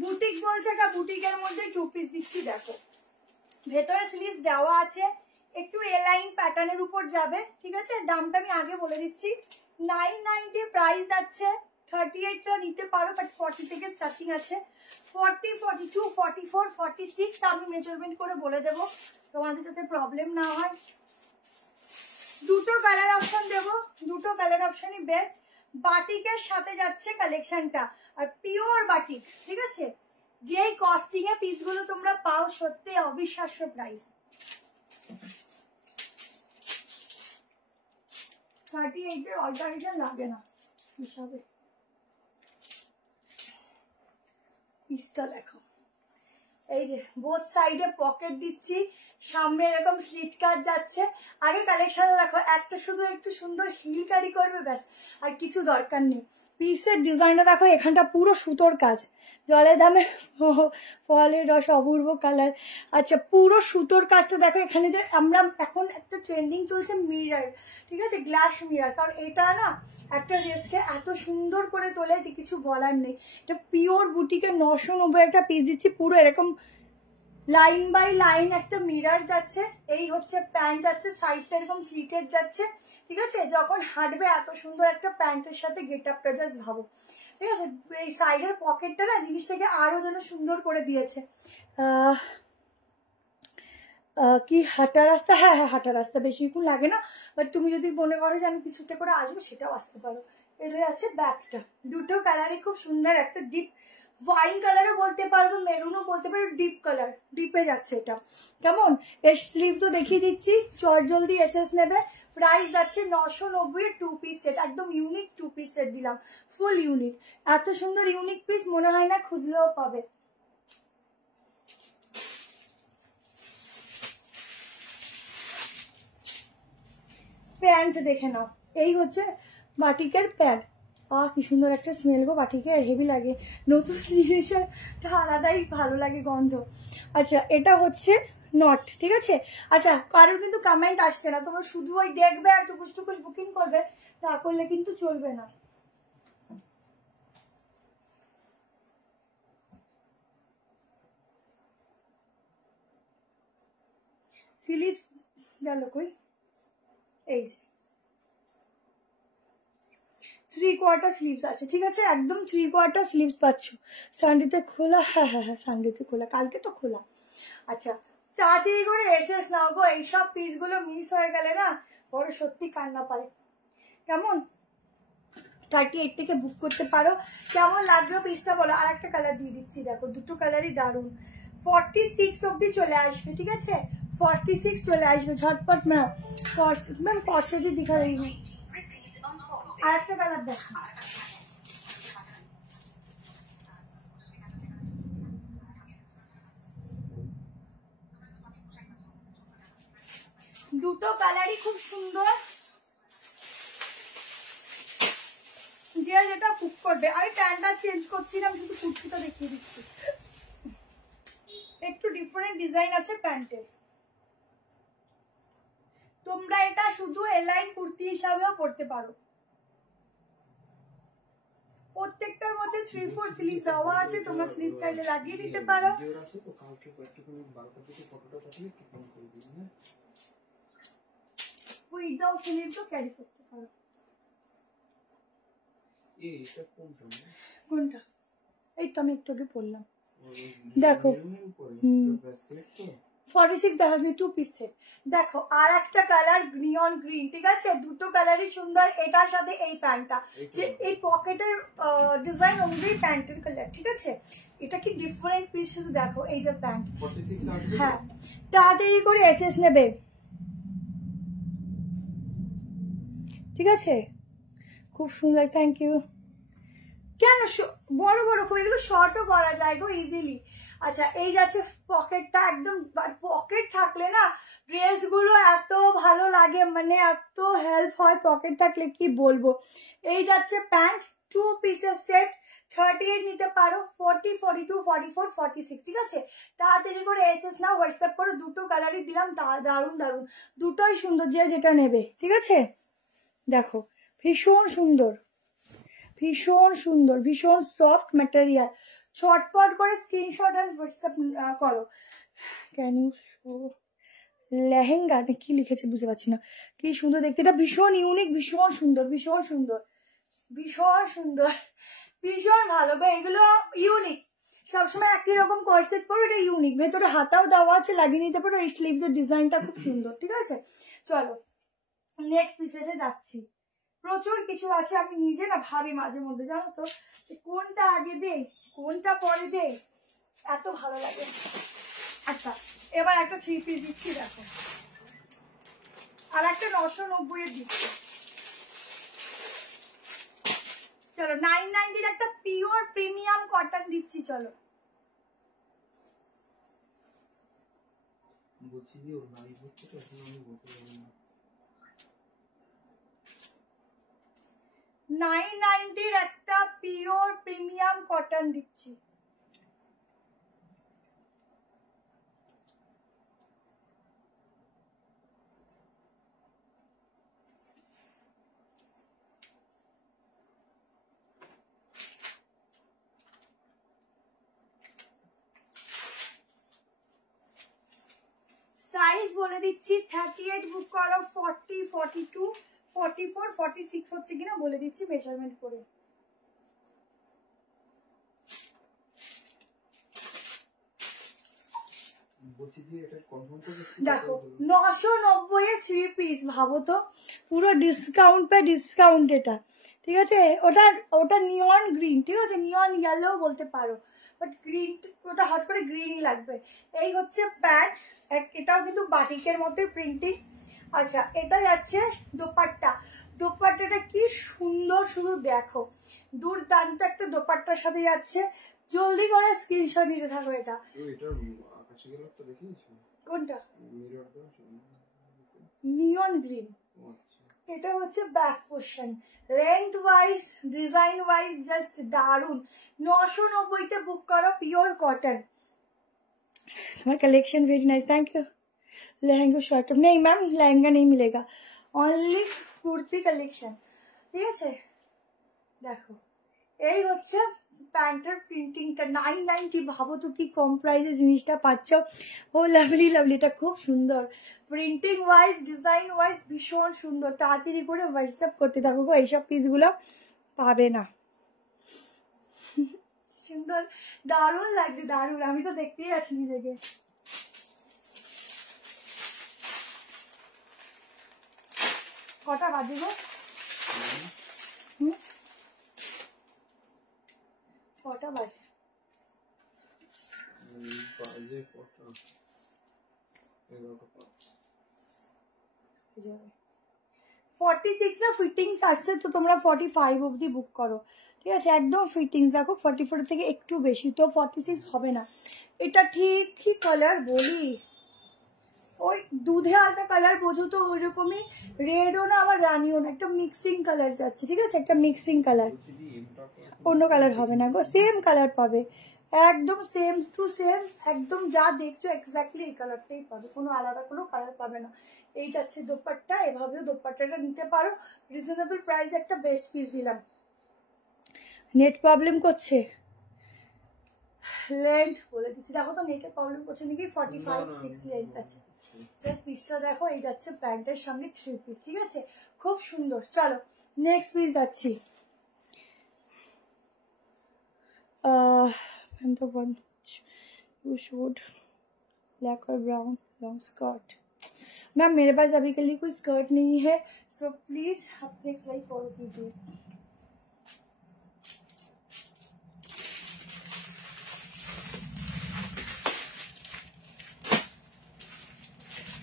বুটিক বলছে, এটা বুটিকের মধ্যে 2 পিস দিচ্ছি। দেখো ভেতরে স্লিভস দেওয়া আছে, একটু এলাইন প্যাটার্নের উপর যাবে, ঠিক আছে। দামটা আমি আগে বলে দিচ্ছি, 990 প্রাইস আছে। 38টা নিতে পারো, বাট 40 থেকে স্টার্টিং আছে। 40, 42, 44, 46 আমি মেজারমেন্ট করে বলে দেবো, তোমাদের যাতে প্রবলেম না হয়। দুটো কালার অপশন দেবো, দুটো কালার অপশনই বেস্ট। বাটিকের সাথে যাচ্ছে কালেকশনটা, আর পিওর বাটিক, ঠিক আছে। যেই কস্টিং এ পিসগুলো তোমরা পাও, সত্যি অবিশ্বাস্য প্রাইস। 38 এর অল্টারনেটিভ লাগে না হিসাবে। পিসটা দেখো, এই যে বোথ সাইডে পকেট দিচ্ছি, সামনে এরকম স্লিট কাট যাচ্ছে। আগে কালেকশন দেখো, একটা শুধু একটু সুন্দর হিল ক্যারি করবে ব্যাস, আর কিছু দরকার নেই। পিসের ডিজাইনটা দেখো, এখানটা পুরো সুতোর কাজ, জলের দামে ফলের রস অপূর্ব কালার। আচ্ছা, পুরো সুতোর কাজটা দেখো এখানে, যে আমরা এখন একটা ট্রেন্ডিং চলছে মিরর, ঠিক আছে, গ্লাস মিরর, কারণ এটা না একটা ড্রেসকে এত সুন্দর করে তোলে যে কিছু বলার নেই। এটা পিওর বুটিকে 990 একটা পিস দিচ্ছি, পুরো এরকম লাইন বাই লাইন একটা মিরর যাচ্ছে, এই হচ্ছে প্যান্ট যাচ্ছে, সাইডটা এরকম স্লিটেড যাচ্ছে, ঠিক আছে। যখন হাঁটবে এত সুন্দর একটা প্যান্টের সাথে গেট আপটা জাস্ট ভাবো, ঠিক আছে। এই সাইডের পকেটটা না জিনিসটাকে আরো যেন সুন্দর করে দিয়েছে। কি হাঁটা রাস্তা, হ্যাঁ হ্যাঁ হাঁটা রাস্তা, বেশিক্ষণ লাগে না, বাট তুমি যদি মনে করো যে আমি কিছুতে করে আসবো সেটাও আসতে পারো। এটা আছে ব্যাগটা, দুটো কালারই খুব সুন্দর, একটা ডিপ ওয়াইন কালারও বলতে পারবো, মেরুনও বলতে পারবো, ডিপ কালার, ডিপে যাচ্ছে এটা। কেমন, এর স্লিভসও দেখিয়ে দিচ্ছি, চট জলদি এসএস নেবে। প্রাইস যাচ্ছে 990, 2 পিস সেট, একদম ইউনিক 2 পিস সেট দিলাম, ফুল ইউনিক। এত সুন্দর ইউনিক পিস মনে হয় না খুঁজলেও পাবে। প্যান্ট দেখে নাও, এই হচ্ছে বাটিকের প্যান্ট। কি সুন্দর একটা স্মেল গো বাটিকের, হেভি লাগে, নতুন জিনিসের আলাদাই ভালো লাগে গন্ধ। আচ্ছা, এটা হচ্ছে নট, ঠিক আছে। আচ্ছা, কারোর কিন্তু কমেন্ট আসছে না, তোমরা শুধু ওই দেখবে আর টুকুস টুকুস বুকিং করবে, তা করলে কিন্তু চলবে না। স্লিভস গেল কই, এই যে 3/4 স্লিভস আছে, ঠিক আছে, একদম 3/4 স্লিভস পাচ্ছ। সানডেতে খোলা, হ্যাঁ হ্যাঁ হ্যাঁ সানডেতে খোলা, কালকে তো খোলা। আচ্ছা, তাড়াতাড়ি করে এসএস নাও গো, এইসব পিসগুলো মিস হয়ে গেলে না বড় সত্যি কান্না পায়। কেমন, 38 থেকে বুক করতে পারো। কেমন লাগবে পিসটা বলো, আর একটা কালার দিয়ে দিচ্ছি, দেখো দুটো কালারই দারুণ। 46 অব্দি চলে আসবে, ঠিক আছে, 46 চলে আসবে, ঝটপট ম্যাম। ম্যাম কর্সেটই দিখা রही है, আর একটা কালার দেখো। দুটো কালারই খুব সুন্দর, যে যেটা কুক করবে। আমি প্যান্টটা চেঞ্জ করছি না, আমি শুধু কুর্তিটা দেখিয়ে দিচ্ছি, একটু ডিফারেন্ট ডিজাইন আছে প্যান্টের। তোমরা এটা শুধু এলাইন কুর্তি হিসাবেও পরতে পারো, প্রত্যেকটার মধ্যে 3/4 স্লিভ দেওয়া আছে, তোমরা স্লিভ চাইলে লাগিয়ে দিতে পারো। উইদাউট স্লিভ তো ক্যারি করতে পারো। কোনটা, এই তো আমি একটু আগে পরলাম, দেখো 46 দেখা যায় 2 পিস সেট। দেখো আর একটা কালার নিয়ন গ্রিন, ঠিক আছে, দুটো কালারই সুন্দর, এটার সাথে এই প্যান্টটা, যে এই পকেটের ডিজাইন অনুযায়ী প্যান্টের কালার, ঠিক আছে। এটা কি ডিফারেন্ট পিস, শুধু দেখো এই যে প্যান্ট। হ্যাঁ, তাড়াতাড়ি করে এসএস নেবে, ঠিক আছে, খুব সুন্দর, থ্যাংক ইউ। কেন বড় বড় করে, এগুলো শর্টও করা যায় গো ইজিলি। আচ্ছা, এই যাচ্ছে পকেটটা, একদম পকেট থাকলে না ড্রেসগুলো এত ভালো লাগে, মানে এত হেল্প হয় পকেট থাকলে, কি বলবো। এই যাচ্ছে প্যান্ট, 2 পিসের সেট, 38 নিতে পারো, 40, 42, 44, 46, ঠিক আছে। তাড়াতাড়ি করে এসএস নাও, হোয়াটসঅ্যাপ করো, দুটো কালারই দিলাম, দারুণ দারুণ, দুটোই সুন্দর, যে যেটা নেবে, ঠিক আছে। দেখো ভীষণ সুন্দর, ভীষণ সুন্দর, ভীষণ সফট ম্যাটেরিয়াল। ছটপট করে স্ক্রিনশট আর হোয়াটসঅ্যাপ করো। ক্যান ইউ শো লেহেঙ্গা, কি লিখেছে বুঝতে পারছি না, কি সুন্দর দেখতে, এটা ভীষণ ইউনিক, ভীষণ সুন্দর, ভীষণ সুন্দর, ভীষণ সুন্দর, ভীষণ ভালো গো, এগুলো ইউনিক। সবসময় একই রকম কর্সেট পরো, এটা ইউনিক, ভেতরে হাতাও দেওয়া আছে, লাগিয়ে নিতে পারো, এই স্লিভসের ডিজাইনটা খুব সুন্দর, ঠিক আছে। চলো নেক্সট পিসে যাচ্ছি, প্রচুর কিছু আছে, আমি নিজে না ভাবি মাঝে মধ্যে, জানো তো, কোনটা আগে দেই কোনটা পরে দেই, এত ভালো লাগে। আচ্ছা, এবার একটা 3 পিস দিচ্ছি, দেখো, আর একটা 990 দিচ্ছি। চলো 990 একটা পিওর প্রিমিয়াম কটন দিচ্ছি, চলো। বলছি যে ওর লাইভ হচ্ছে তো, এখন আমি বলতে পারবো না। 990 একটা পিওর প্রিমিয়াম কটন দিচ্ছি। সাইজ বলে দিচ্ছি 38 বুক করো, 40, 42, 44, 46 হচ্ছে কিনা বলে দিচ্ছি মেজারমেন্ট করে। দেখো 990 এর 3 পিস, ভাবো তো পুরো ডিসকাউন্ট পে ডিসকাউন্ট এটা, ঠিক আছে। ওটা নিয়ন গ্রিন, ঠিক আছে, নিয়ন ইয়েলো বলতে পারো, বাট গ্রিন ওটা হট করে গ্রিনই লাগবে। এই হচ্ছে প্যান্ট, এটাও কিন্তু বাটিকের মতো প্রিন্টিং। আচ্ছা, এটা যাচ্ছে দোপাট্টা। দোপাট্টাটা কি সুন্দর, শুধু দেখো, দুর্দান্ত একটা দোপাট্টার সাথে যাচ্ছে। জলদি করে স্ক্রিনশট নিতে থাকো। এটা কোনটা? নিয়ন গ্রিন। এটা হচ্ছে back portion, length wise design wise just দারুন। 990 তে বুক করো, পিওর কটন। तुम्हारा collection very nice, thank you. Lehenga short नहीं मैम, लहंगा नहीं मिलेगा, ओनली कुर्ती कलेक्शन, ঠিক আছে। দেখো এই হচ্ছে প্যান্টের প্রিন্টিংটা, 990। ভাবো তো কি কম প্রাইসে জিনিসটা পাচ্ছ। ও লাভলি লাভলি, এটা খুব সুন্দর, প্রিন্টিং ওয়াইজ ডিজাইন ওয়াইজ ভীষণ সুন্দর। তাড়াতাড়ি করে হোয়াটসঅ্যাপ করতে থাকো গো, এইসব পিসগুলো পাবে না। সুন্দর, দারুণ লাগছে, দারুণ, আমি তো দেখতেই আছি নিজেকে। কটা বাজে গো? কটা বাজে? 46 না ফিটিংস আসছে, তো তোমরা 45 অবধি বুক করো, ঠিক আছে। একদম ফিটিংস দেখো 44 থেকে একটু বেশি, তো 46 হবে না। এটা ঠিক কি কালার বলি, ওই দুধে আলতা কালার বোঝো তো, ওই রকমই, রেডও না আবার রানিও না, একটা মিক্সিং কালার যাচ্ছে, ঠিক আছে, একটা মিক্সিং কালার, অন্য কালার হবে না গো, সেম কালার পাবে, একদম সেম টু সেম, একদম যা দেখছো এক্স্যাক্টলি এই কালারটাই পাবে, কোনো আলাদা কোনো কালার পাবে না। এই যাচ্ছে দোপাট্টা, এভাবেও দোপাট্টাটা নিতে পারো, রিজনেবল প্রাইস, একটা বেস্ট পিস দিলাম। নেট প্রবলেম করছে, লেন্থ বলে দিচ্ছি, দেখো তো নেটের প্রবলেম করছে নাকি। 45-6 লেন্থ আছে, জাস্ট পিসটা দেখো। এই যাচ্ছে প্যান্টের সঙ্গে 3 পিস, ঠিক আছে, খুব সুন্দর। চলো নেক্সট পিস যাচ্ছি। and the one you showed black or brown long skirt, ma'am मेरे पास अभी के लिए कोई स्कर्ट नहीं है, सो प्लीज आप नेक्स्ट लाइव फॉलो कीजिए।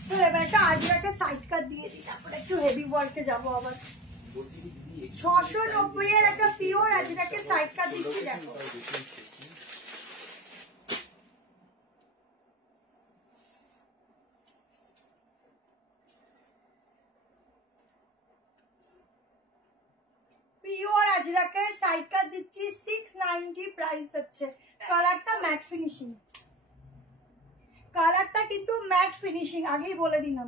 তো এবারটা আজরাকে সাইড কাট দিয়ে দিই, তারপর একটু হেভি ওয়ার্কে যাবো আবার। 690 এর একটা পিওর আজরাকে সাইড কাট দিচ্ছি, দেখো। পিওর আজরাকে সাইড কাট দিচ্ছি, 690 প্রাইস হচ্ছে। কালারটা ম্যাট ফিনিশিং, কালারটা কিন্তু ম্যাট ফিনিশিং, আগেই বলে দিলাম।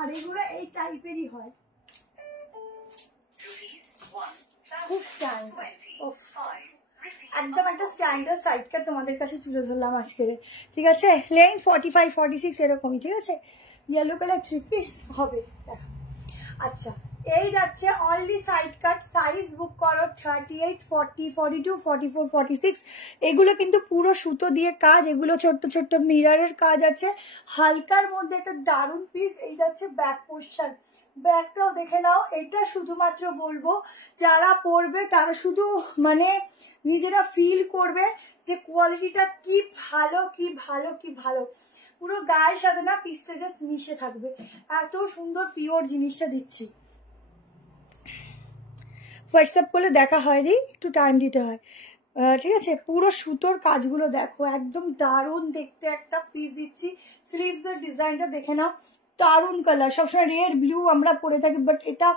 আর এগুলো এই টাইপেরই হয়, খুব স্ট্যান্ডার্ড, একদম একটা স্ট্যান্ডার্ড সাইড কাট তোমাদের কাছে তুলে ধরলাম আজকে, ঠিক আছে। লেন্থ 45-46 এরকমই, ঠিক আছে। ইয়েলো কালার 3 পিস হবে, দেখো। আচ্ছা, এই যাচ্ছে অনলি সাইড কাট, সাইজ বুক করো 38, 40, 42, 44, 46। এগুলো কিন্তু পুরো সুতো দিয়ে কাজ, এগুলো ছোট্ট ছোট্ট মিররের কাজ আছে, হালকার মধ্যে একটা দারুণ পিস। এই যাচ্ছে ব্যাক পোর্শন, ব্যাকটাও দেখে নাও। এটা শুধুমাত্র বলবো যারা পরবে তারা শুধু মানে নিজেরা ফিল করবে যে কোয়ালিটিটা কি ভালো, কি ভালো, কি ভালো, পুরো গায়ের সাথে না পিসটা জাস্ট মিশে থাকবে, এত সুন্দর পিওর জিনিসটা দিচ্ছি। হোয়াটসঅ্যাপ করলে দেখা হয়নি, একটু টাইম দিতে হয়, ঠিক আছে। পুরো সুতোর কাজগুলো দেখো, একদম দারুণ দেখতে একটা পিস দিচ্ছি। স্লিভসের ডিজাইনটা দেখে নাও, দারুণ কালার। সবসময় রেড ব্লু আমরা পরে থাকি, বাট এটা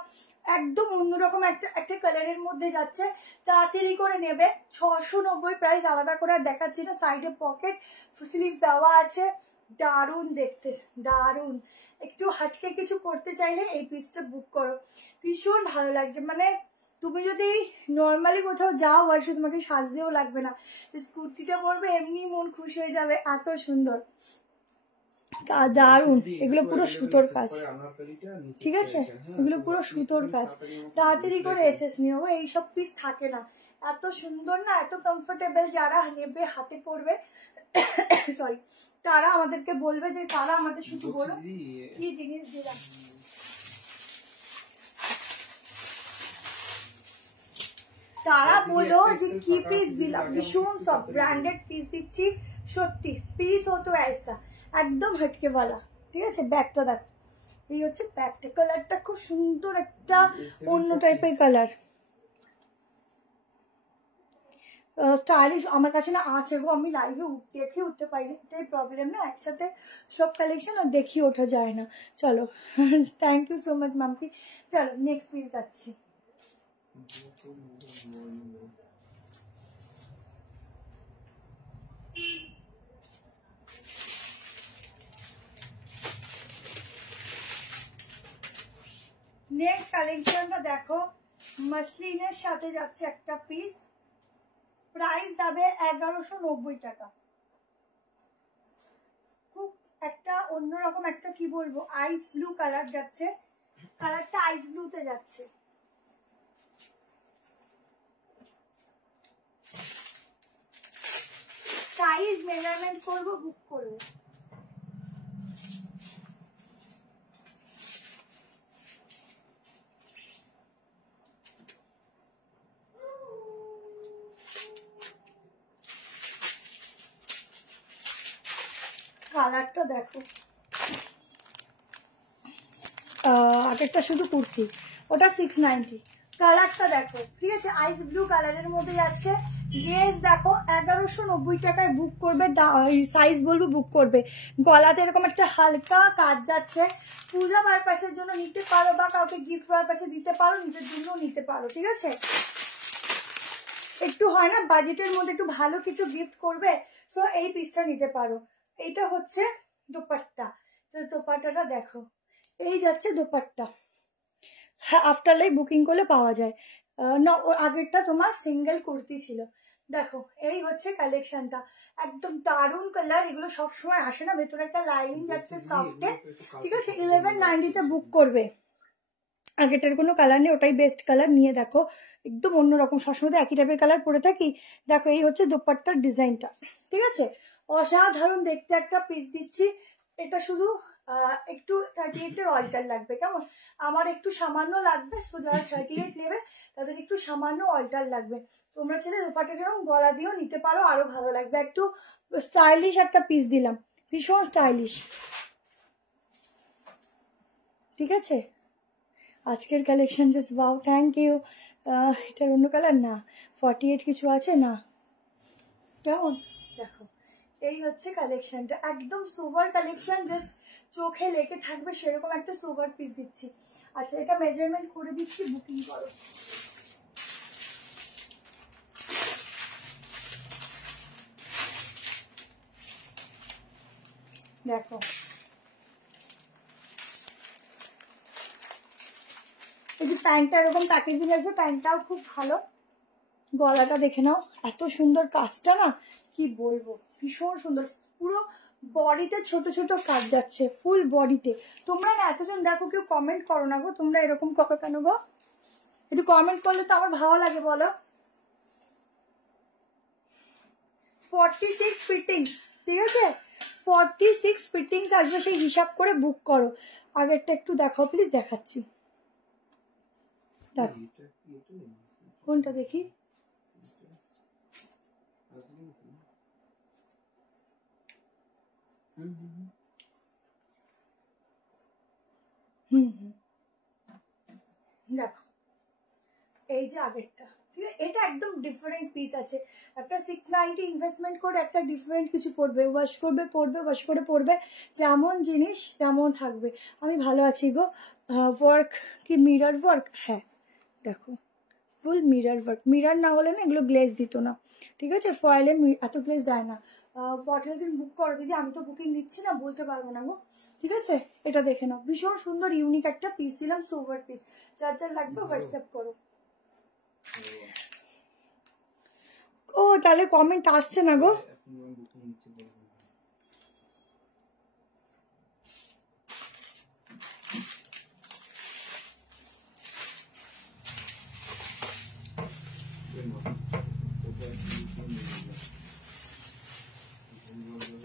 একদম অন্যরকম একটা একটা কালারের মধ্যে যাচ্ছে, তাড়াতাড়ি করে নেবে। 690 প্রাইস, আলাদা করে আর দেখাচ্ছি না। সাইডে পকেট, স্লিভ দেওয়া আছে, দারুণ দেখতে, দারুণ। একটু হাটকে কিছু করতে চাইলে এই পিসটা বুক করো, ভীষণ ভালো লাগছে। মানে তুমি যদি নর্মালি কোথাও যাও আর শুধু তোমাকে সাজতেও লাগবে না, কুর্তিটা পরবে এমনি মন খুশি হয়ে যাবে, এত সুন্দর, দারুণ। এগুলো পুরো সুতোর কাজ, ঠিক আছে, এগুলো পুরো সুতোর কাজ। তাড়াতাড়ি করে এসেস নিও, এইসব পিস থাকে না। এত সুন্দর না, এত কমফোর্টেবল, যারা নেবে হাতে পরবে সরি, তারা আমাদেরকে বলবে যে তারা আমাদের শুধু বলো কি জিনিস দিলাম। তারা বলো যে কি পিস দিলাম, ভীষণ সব ব্র্যান্ডেড পিস দিচ্ছি, সত্যি পিস হতো ऐसा একদম হটকে वाला। ঠিক আছে, ব্যাগটা দেখ, এই হচ্ছে ব্যাগটা, কালারটা খুব সুন্দর, একটা অন্য টাইপের কালার, স্টাইলিশ। আমার কাছে না আছে গো, আমি লাইভে দেখে উঠতে পারিনি, এটাই প্রবলেম না, একসাথে সব কালেকশন আর দেখিয়ে ওঠা যায় না। চলো thank you so much Mampi. চলো নেক্সট পিস যাচ্ছি। নেক্সট কালেকশনটা দেখো, মাসলিনের সাথে যাচ্ছে একটা পিস, প্রাইস যাবে 1190 টাকা। খুব একটা অন্যরকম একটা কি বলবো, আইস ব্লু কালার যাচ্ছে, কালারটা আইস ব্লুতে যাচ্ছে। সাইজ মেজারমেন্ট করবো, বুক করবো। কালারটা দেখো, আগেরটা শুধু কুর্তি, ওটা 690। কালারটা দেখো, ঠিক আছে, আইস ব্লু কালারের মধ্যে যাচ্ছে। ড্রেস দেখো 1190 টাকায় বুক করবে, সাইজ বলবো বুক করবে। গলাতে এরকম একটা হালকা কাজ যাচ্ছে, পূজা পারপাসের জন্য নিতে পারো বা কাউকে গিফট পারপাসে দিতে পারো, নিজের জন্য নিতে পারো, ঠিক আছে। একটু হয় না বাজেটের মধ্যে একটু ভালো কিছু গিফট করবে, সো এই পিসটা নিতে পারো। এইটা হচ্ছে দোপাট্টা, দোপাট্টাটা দেখো, এই যাচ্ছে দোপাট্টা। হ্যাঁ, আফটার লাইফ বুকিং করলে পাওয়া যায় না, আগেরটা তোমার সিঙ্গেল কুর্তি ছিল। দেখো এই হচ্ছে কালেকশনটা, একদম দারুণ কালার, এগুলো সবসময় আসে না, ভেতরে একটা লাইনিং যাচ্ছে সফটে, ঠিক আছে। 1190-তে বুক করবে, আগেটার কোনো কালার নেই, ওটাই বেস্ট কালার। নিয়ে দেখো একদম অন্যরকম, সবসময় একই টাইপের কালার পরে থাকি। দেখো এই হচ্ছে দোপাট্টার ডিজাইনটা, ঠিক আছে, অসাধারণ দেখতে একটা পিস দিচ্ছি। এটা শুধু একটু 38-এর অল্টার লাগবে, কেমন, আমার একটু সামান্য লাগবে, সো যারা 38 নেবে তাদের একটু সামান্য অল্টার লাগবে। তোমরা ছেলে দোপাট্টা যেরকম গলা দিয়েও নিতে পারো, আরো ভালো লাগবে। একটু স্টাইলিশ একটা পিস দিলাম, ভীষণ স্টাইলিশ, ঠিক আছে। আজকের collection just wow, thank you. এটার অন্য কালার না, 48 কিছু আছে না, কেমন দেখো, এই হচ্ছে কালেকশনটা, একদম সোভার কালেকশন, জাস্ট চোখে লেগে থাকবে সেরকম একটা সোভার পিস দিচ্ছি। আচ্ছা, এটা মেজারমেন্ট করে দিচ্ছি, বুকিং করো। দেখো এই যে প্যান্টটা এরকম প্যাকেজিং আসবে, প্যান্টটাও খুব ভালো, গলাটা দেখে নাও, এত সুন্দর কাজটা না কি বলবো, ভীষণ সুন্দর, পুরো বডিতে ছোট ছোট কাজ যাচ্ছে, ফুল বডিতে। তোমরা না এতজন দেখো কেউ কমেন্ট করো না গো, তোমরা এরকম করো কেন গো, একটু কমেন্ট করলে তো আমার ভালো লাগে বলো। 46 ফিটিংস, ঠিক আছে, 46 ফিটিংস আসবে, সেই হিসাব করে বুক করো। আগেরটা একটু দেখাও প্লিজ, দেখাচ্ছি, দেখো কোনটা দেখি, দেখো এই যে আগেরটা, ঠিক আছে, এটা একদম ডিফারেন্ট পিস আছে। একটা 690 ইনভেস্টমেন্ট করে একটা ডিফারেন্ট কিছু পড়বে, ওয়াশ করবে পড়বে, ওয়াশ করে পড়বে, যেমন জিনিস তেমন থাকবে। আমি ভালো আছি গো। ওয়ার্ক কি মিরর ওয়ার্ক? হ্যাঁ দেখো ফুল মিরর ওয়ার্ক। মিরর না হলে না এগুলো গ্লেজ দিত না, ঠিক আছে? ফয়েলে এত গ্লেজ দেয় না। বটল দিন বুক করো দিদি, আমি তো বুকিং দিচ্ছি না, বলতে পারবো না গো, ঠিক আছে? এটা দেখে নাও, ভীষণ সুন্দর ইউনিক একটা পিস দিলাম, সোভার পিস। যার যার লাগবে হোয়াটসঅ্যাপ করো। ও তাহলে কমেন্ট আসছে না গো।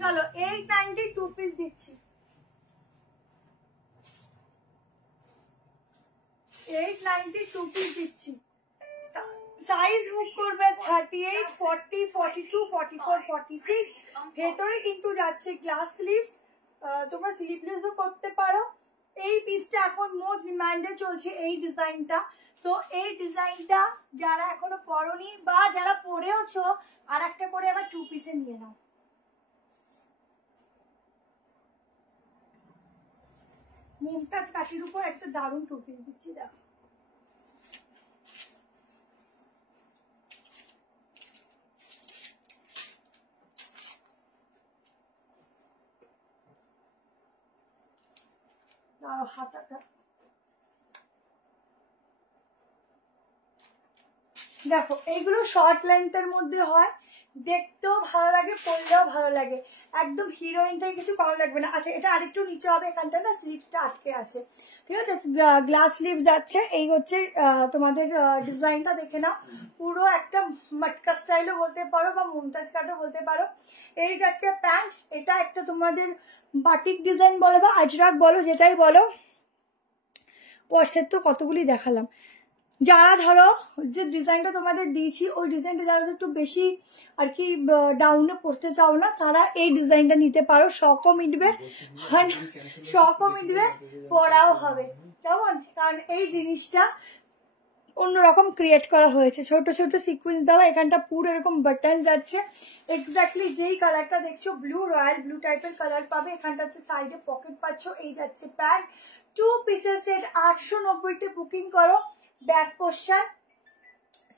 চলো 890 2 পিস দিচ্ছি, 890 2 পিস দিচ্ছি। সাইজ বুক করবে 38 40 42 44 46। ভেতরে কিন্তু যাচ্ছে গ্লাস স্লিভস, তোমরা স্লিভলেসও করতে পারো। এই পিসটা এখন মোস্ট ডিমান্ডে চলছে এই ডিজাইনটা। সো এই ডিজাইনটা যারা এখনো পরনি বা যারা পরেওছো, আর একটা করে আবার 2 পিসে নিয়ে নাও। মুমতাজ কাঠির উপর একটা দারুণ 2 পিস দিচ্ছি, দেখো। হাতাটা দেখো, এইগুলো শর্ট লেন্থের মধ্যে হয়, দেখতেও ভালো লাগে, পরলেও ভালো লাগে, একদম হিরোইন থেকে কিছু ভালো লাগবে না। আচ্ছা এটা আরেকটু নিচে হবে, এখানটা না স্লিভসটা আটকে আছে, ঠিক আছে? গ্লাস স্লিভ যাচ্ছে। এই হচ্ছে তোমাদের ডিজাইনটা দেখে নাও, পুরো একটা মটকা স্টাইলও বলতে পারো বা মুমতাজ কাটও বলতে পারো। এই যাচ্ছে প্যান্ট, এটা একটা তোমাদের বাটিক ডিজাইন বলো বা আজরাক বলো, যেটাই বলো। পর্সের তো কতগুলি দেখালাম। যারা ধরো যে ডিজাইনটা তোমাদের দিয়েছি ওই ডিজাইনটা যারা একটু বেশি আর কি ডাউনে পড়তে চাও না, তারা এই ডিজাইনটা নিতে পারো। শখও মিটবে, শখও মিটবে, পড়াও হবে, কেমন? কারণ এই জিনিসটা অন্যরকম ক্রিয়েট করা হয়েছে, ছোট ছোট সিকুয়েন্স দেওয়া, এখানটা পুরো এরকম বাটন যাচ্ছে। এক্স্যাক্টলি যেই কালারটা দেখছো ব্লু, রয়্যাল ব্লু টাইপের কালার পাবে। এখানটা হচ্ছে সাইডে পকেট পাচ্ছ। এই যাচ্ছে প্যান্ট, 2 পিসের সেট 890-তে বুকিং করো। ব্যাক পোর্শন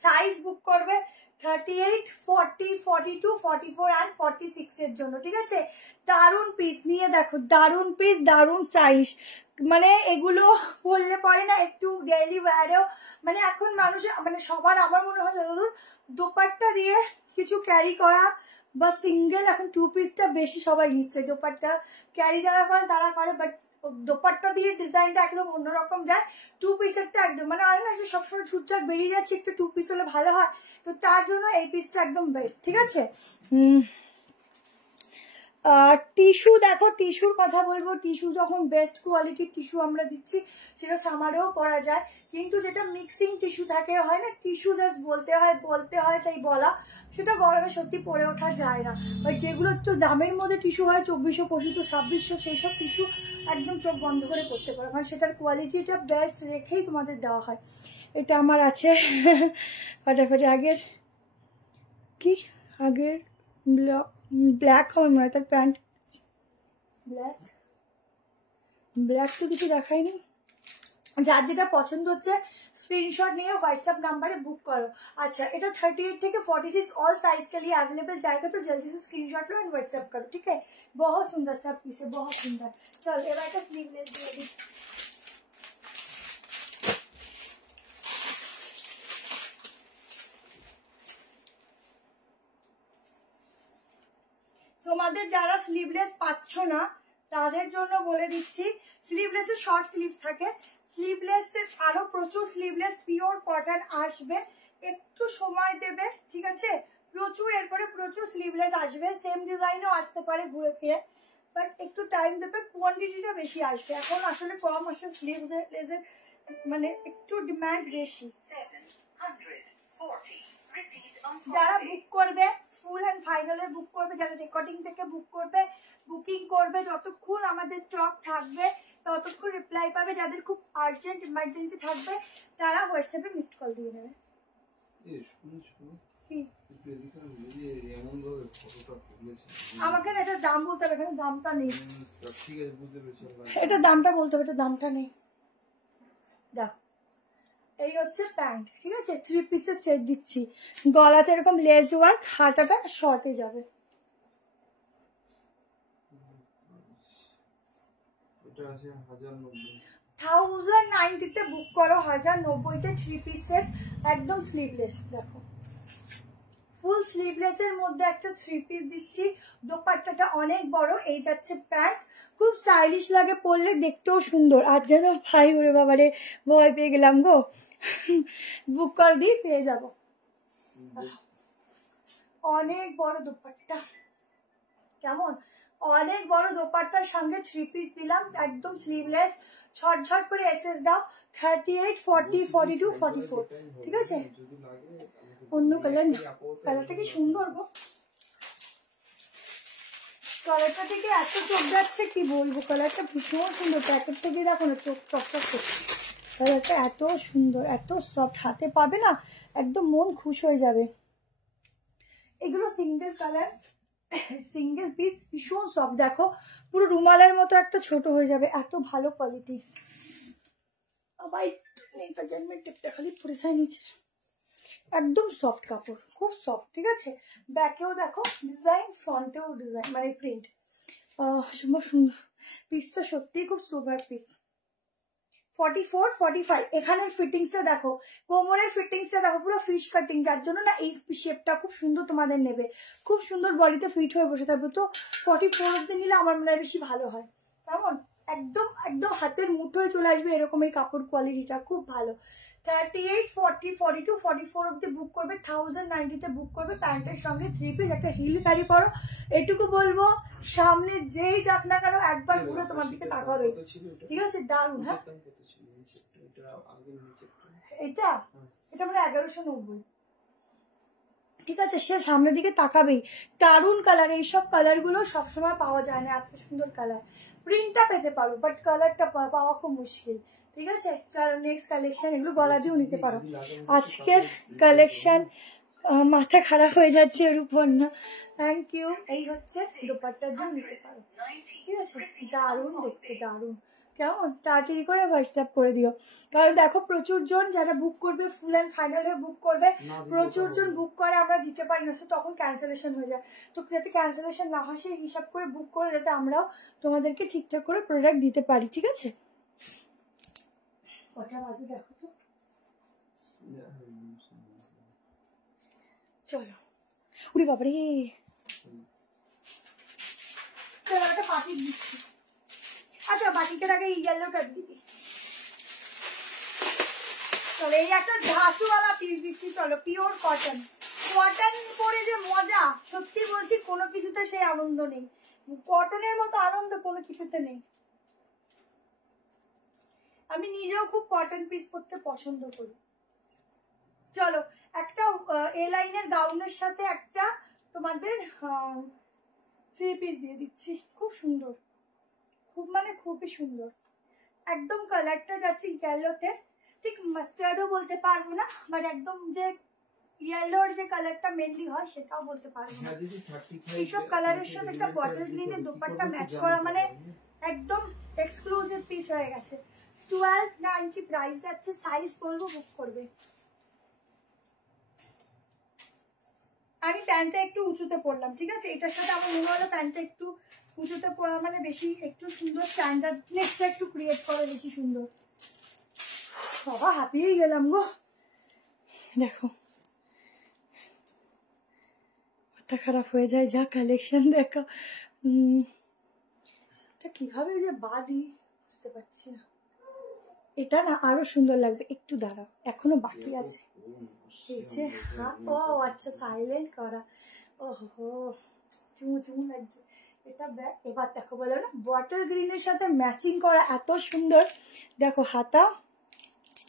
সাইজ বুক করবে 38 40 42 44 অ্যান্ড 46 এর জন্য, ঠিক আছে? দারুণ পিস নিয়ে দেখো, দারুণ পিস, দারুণ স্টাইলিশ। মানে এগুলো পরলে পরে না একটু ডেইলি ওয়্যারেও, মানে এখন মানুষের মানে সবার আমার মনে হয় যতদূর দোপাট্টা দিয়ে কিছু ক্যারি করা বা সিঙ্গেল, এখন 2 পিসটা বেশি সবাই নিচ্ছে। দোপাট্টা ক্যারি যারা করে তারা করে, বাট দোপাট্টা দিয়ে ডিজাইনটা একদম অন্যরকম যায়। 2 পিসেরটা একদম মানে আর না সবসময় ছুটছাট বেরিয়ে যাচ্ছে, একটু 2 পিস হলে ভালো হয়, তো তার জন্য এই পিসটা একদম বেস্ট, ঠিক আছে? টিস্যু দেখো, টিস্যুর কথা বলবো। টিস্যু যখন বেস্ট কোয়ালিটির টিস্যু আমরা দিচ্ছি, সেটা সামারেও পরা যায়, কিন্তু যেটা মিক্সিং টিস্যু থাকে হয় না, টিস্যু জাস্ট বলতে হয় তাই বলা, সেটা গরমে সত্যি পরে ওঠা যায় না। বাট যেগুলো একটু দামের মধ্যে টিস্যু হয় 2400 2500 2600, সেই সব টিস্যু একদম চোখ বন্ধ করে পড়তে পারো, কারণ সেটার কোয়ালিটিটা বেস্ট রেখেই তোমাদের দেওয়া হয়। এটা আমার আছে ফাটাফাটি আগের কি আগের ব্ল্যাক হবে মনে হয় তার প্যান্ট, ব্ল্যাক তো কিছু দেখায়নি। যার যেটা পছন্দ হচ্ছে स्क्रीनशॉट নিয়ে व्हाट्सएप নাম্বারে বুক করো। अच्छा এটা 38 থেকে 46 ऑल साइज के लिए अवेलेबल जाएगा, तो जल्दी से स्क्रीनशॉट लो एंड व्हाट्सएप करो, ठीक है? बहुत सुंदर सब पीस है, बहुत सुंदर। चल ये वाला स्लीवलेस दिए दी। তোমাদের যারা স্লিভলেস পাচ্ছ না তাদের জন্য বলে দিচ্ছি, স্লিভলেসের শর্ট স্লিভস থাকে, স্লিভলেসের আরো প্রচুর স্লিভলেস পিওর কটন আসবে, একটু সময় দেবে, ঠিক আছে? প্রচুর এরপরে প্রচুর স্লিভলেস আসবে, সেম ডিজাইনও আসতে পারে ঘুরে ফিরে, বাট একটু টাইম দেবে, কোয়ান্টিটিটা বেশি আসবে। এখন আসলে কম আসে স্লিভলেসের, মানে একটু ডিমান্ড বেশি। যারা বুক করবে ফুল এন্ড ফাইনালে বুক করবে, যারা রেকর্ডিং থেকে বুক করবে, বুকিং করবে, যতক্ষণ আমাদের স্টক থাকবে ততক্ষণ রিপ্লাই পাবে। যাদের খুব আর্জেন্ট ইমার্জেন্সি থাকবে তারা হোয়াটসঅ্যাপে মিসড কল দিয়ে নেবে। এমন ভাবে ফটোটা তুলেছে আমাকে না এটার দাম বলতে হবে, এখানে দামটা নেই। ঠিক আছে, বুঝতে পেরেছি। এটার দামটা বলতে হবে, এটার দামটা নেই। দেখ এই হচ্ছে প্যান্ট, ঠিক আছে, 3 পিসের সেট দিচ্ছি, গলাতে এরকম লেস ওয়ার্ক, হাতাটা শর্টে যাবে। এটা আছে 1090। 1090 বুক করো, 1090 3 পিস সেট, একদম স্লিভলেস। দেখো ফুল স্লিভলেস এর মধ্যে একটা 3 পিস দিচ্ছি, দোপাট্টাটা অনেক বড়, এই যাচ্ছে প্যান্ট, খুব স্টাইলিশ লাগে পরলে, দেখতেও সুন্দর। আর যেন ভাই ওরে বাবারে ভয় পেয়ে গেলাম গো, বুক করে দিয়ে পেয়ে যাব। অনেক বড় দোপাট্টা, কেমন, অনেক বড় দোপাট্টার সঙ্গে 3 পিস দিলাম, একদম স্লিভলেস, ছটঝট করে এসএস দাও। 38, 40, 42, 44, ঠিক আছে। অন্য কালার না, কালারটা কি সুন্দর গো, কালারটা থেকে এত চোখ যাচ্ছে কি বলবো, কালারটা ভীষণ সুন্দর, প্যাকেট থেকে দেখো না চোখ চকচক করছে, কালারটা এত সুন্দর, এত সফট, হাতে পাবে না একদম মন খুশ হয়ে যাবে। এগুলো সিঙ্গেল কালার, সিঙ্গেল পিস, ভীষণ সফট, দেখো পুরো রুমালের মতো একটা ছোট হয়ে যাবে, এত ভালো কোয়ালিটি। আবার নেতা জন্মের টিপটা খালি পরে যায় নিচে, একদম সফট কাপড়, খুব সফট, ঠিক আছে। ব্যাকেও দেখো ডিজাইন, ফ্রন্টেও ডিজাইন, মানে প্রিন্ট, সুন্দর সুন্দর পিসটা, সত্যিই খুব সুপার পিস। 44, 45, এখানের ফিটিংসটা দেখো, কোমরের ফিটিংসটা দেখো, পুরো ফিশ কাটিং, যার জন্য না এই শেপটা খুব সুন্দর তোমাদের নেবে, খুব সুন্দর বডিতে ফিট হয়ে বসে থাকবে। তো 44 অব্দি নিলে আমার মনে হয় বেশি ভালো হয়, কেমন, একদম একদম হাতের মুঠোয় চলে আসবে এরকম এই কাপড় কোয়ালিটিটা, খুব ভালো। 38, 40, 42, 44 অব্দি বুক করবে, 1090 বুক করবে, প্যান্টের সঙ্গে 3 পিস, একটা হিল ক্যারি করো। এটুকু বলবো, সামনে যেই যাক না কেন একবার ঘুরে তোমার দিকে তাকাবে, ঠিক আছে। দারুন। হ্যাঁ এটা এটা মানে 1190, ঠিক আছে, সে সামনের দিকে তাকাবেই। দারুন কালার, এইসব কালার গুলো সবসময় পাওয়া যায় না, এত সুন্দর কালার। প্রিন্টটা পেতে পারো বাট কালারটা পাওয়া খুব মুশকিল, ঠিক আছে। চলো নেক্সট কালেকশন, এগুলো গলা দিয়েও নিতে পারো। আজকের কালেকশন মাথা খারাপ হয়ে যাচ্ছে এর উপর না, থ্যাংক ইউ। এই হচ্ছে দোপাট্টা দিয়েও নিতে পারো, ঠিক আছে, দারুন দেখতে, দারুন, কেমন, তাড়াতাড়ি করে হোয়াটসঅ্যাপ করে দিও, কারণ দেখো প্রচুর জন যারা বুক করবে, ফুল অ্যান্ড ফাইনাল হয়ে বুক করবে, প্রচুর জন বুক করে আমরা দিতে পারি না, তখন ক্যান্সেলেশন হয়ে যায়। তো যাতে ক্যান্সেলেশন না হয় সেই হিসাব করে বুক করে, যাতে আমরাও তোমাদেরকে ঠিকঠাক করে প্রোডাক্ট দিতে পারি, ঠিক আছে। কটা বাজে দেখো তো, চলো, উড়ি বাবারে, চলো একটা পাখি দিচ্ছি। আচ্ছা বাটিটার আগে ইয়েলোটা দিবি, চলো এই একটা ধাতুওয়ালা পিস দিচ্ছি, চলো পিওর কটন, কটন পরে যে মজা, সত্যি বলছি কোনো কিছুতে সেই আনন্দ নেই, কটনের মতো আনন্দ কোনো কিছুতে নেই। আমি নিজেও খুব কটন পিস পরতে পছন্দ করি। চলো একটা এ লাইনের গাউনের সাথে একটা তোমাদের 3 পিস দিয়ে দিচ্ছি, খুব সুন্দর, খুব মানে খুবই সুন্দর, একদম কালারটা যাচ্ছে ইয়েলোতে, ঠিক মাস্টার্ডও বলতে পারবো না, বাট একদম যে ইয়েলোর যে কালারটা মেনলি হয় সেটাও বলতে পারবো না। এইসব কালারের সাথে একটা বটল গ্রিনের দোপাট্টা ম্যাচ করা মানে একদম এক্সক্লুসিভ পিস হয়ে গেছে। 1290 প্রাইস যাচ্ছে, সাইজ বলবো বুক করবে। আমি প্যান্টটা একটু উঁচুতে পরলাম, ঠিক আছে, এটার সাথে আমার মনে হলো প্যান্টটা একটু উঁচুতে পরা মানে বেশি একটু সুন্দর, স্ট্যান্ডার্ডনেসটা একটু ক্রিয়েট করে বেশি সুন্দর। বাবা হাঁপিয়েই গেলাম গো, দেখো মাথা খারাপ হয়ে যায় যা কালেকশন দেখো। এটা কিভাবে যে বাঁধি বুঝতে পারছি না, এটা না আরো সুন্দর লাগবে, একটু দাঁড়াও এখনো বাকি আছে। হ্যাঁ ও আচ্ছা সাইলেন্ট করা, ওহো চুমু চুমু লাগছে। এটা ব্যাগ, এবার দেখো বলো না বটল গ্রিনের সাথে ম্যাচিং করা, এত সুন্দর। দেখো হাতা,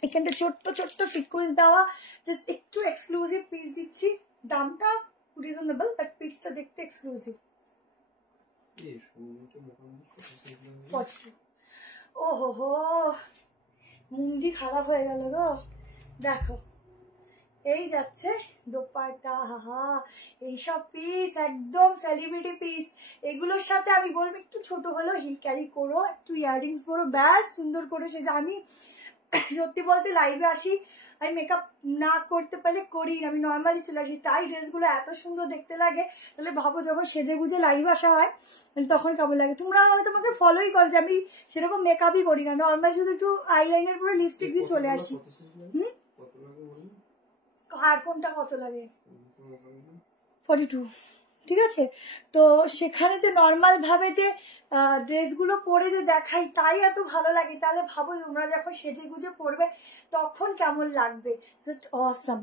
এখানটা ছোট্ট ছোট্ট সিকুয়েন্স দেওয়া, জাস্ট একটু এক্সক্লুসিভ পিস দিচ্ছি, দামটা রিজনেবল বাট পিসটা দেখতে এক্সক্লুসিভ। ওহো হো মুন্ডি খারাপ হয়ে গেল গো। দেখো এই যাচ্ছে দোপাট্টা। হাহা, এইসব পিস একদম সেলিব্রিটি পিস। এগুলোর সাথে আমি বলবো একটু ছোট হলেও হিল ক্যারি করো, একটু ইয়াররিংস পরো, ব্যাস সুন্দর করে সেজে। আমি সত্যি বলতে লাইভে আসি, আমি মেকআপ না করতে পারলে করি না, আমি নর্মালি চলে আসি, তাই ড্রেসগুলো এত সুন্দর দেখতে লাগে। তাহলে ভাবো যখন সেজে গুজে লাইভ আসা হয় তখন কেমন লাগে। তোমরা হয়তো তোমাকে ফলোই করো যে আমি সেরকম মেকআপই করি না, নর্মাল শুধু একটু আইলাইনার পরে লিপস্টিক দিয়ে চলে আসি। আর কোনটা কত লাগে? 42। ঠিক আছে, তো সেখানে যে নর্মাল ভাবে যে ড্রেসগুলো পরে যে দেখাই তাই এত ভালো লাগে, তাহলে ভাবো তোমরা যখন সেজে গুজে পরবে তখন কেমন লাগবে। Just awesome.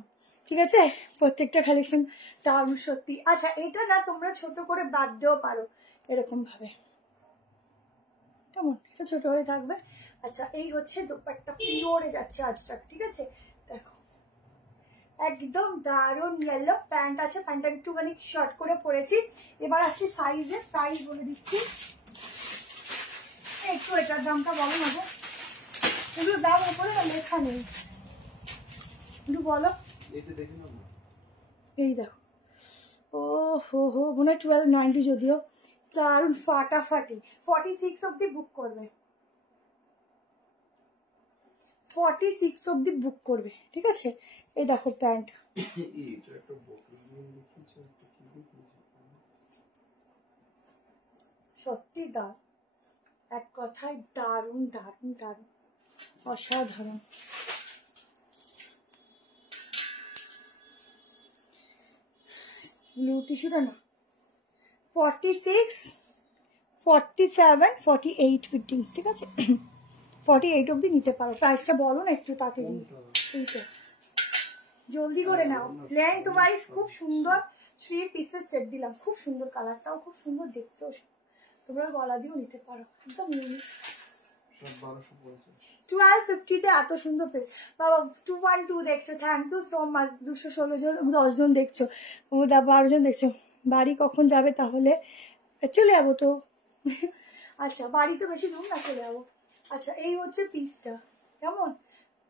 ঠিক আছে, প্রত্যেকটা কালেকশন দারুণ সত্যি। আচ্ছা, এটা না তোমরা ছোট করে বাঁধতেও পারো এরকম ভাবে, কেমন, এটা ছোট হয়ে থাকবে। আচ্ছা, এই হচ্ছে দোপাট্টা, পিওরে যাচ্ছে আজটাক। ঠিক আছে, দেখো একদম দারুণ। ইয়েলো প্যান্ট আছে, প্যান্টটা একটুখানি শর্ট করে পরেছি। এবার আসছি সাইজে, প্রাইস বলে দিচ্ছি। একটু এটার দামটা বলো না গো, এগুলোর দাম ওপরে না লেখা নেই, একটু বলো। এই দেখো, ও হো হো, মনে হয় 1290 যদিও, দারুণ ফাটাফাটি। 46 অব্দি বুক করবে, 46 অব্দি বুক করবে। ঠিক আছে, এই দেখো প্যান্ট, সত্যি দাম, এক কথায় দারুণ দারুণ দারুণ, অসাধারণ। ব্লু টিস্যুটা না, 46, 47, 48 ফিটিংস। ঠিক আছে, 48 অব্দি নিতে পারো। প্রাইসটা বলো না একটু তাড়াতাড়ি, এইটা জলদি করে নাও। লেন্থ ওয়াইজ খুব সুন্দর 3 পিসের সেট দিলাম, খুব সুন্দর, কালারটাও খুব সুন্দর, দেখতেও তোমরা গলা দিয়েও নিতে পারো, একদম ইউনিক। 1250-তে এত সুন্দর পিস। বাবা 212 দেখছো, থ্যাংক ইউ সো মাচ। 216 জন, 10 জন দেখছো, 12 জন দেখছো। বাড়ি কখন যাবে তাহলে? চলে যাবো তো। আচ্ছা, বাড়ি তো বেশি দূর না, চলে যাবো। আচ্ছা, এই হচ্ছে পিসটা, কেমন।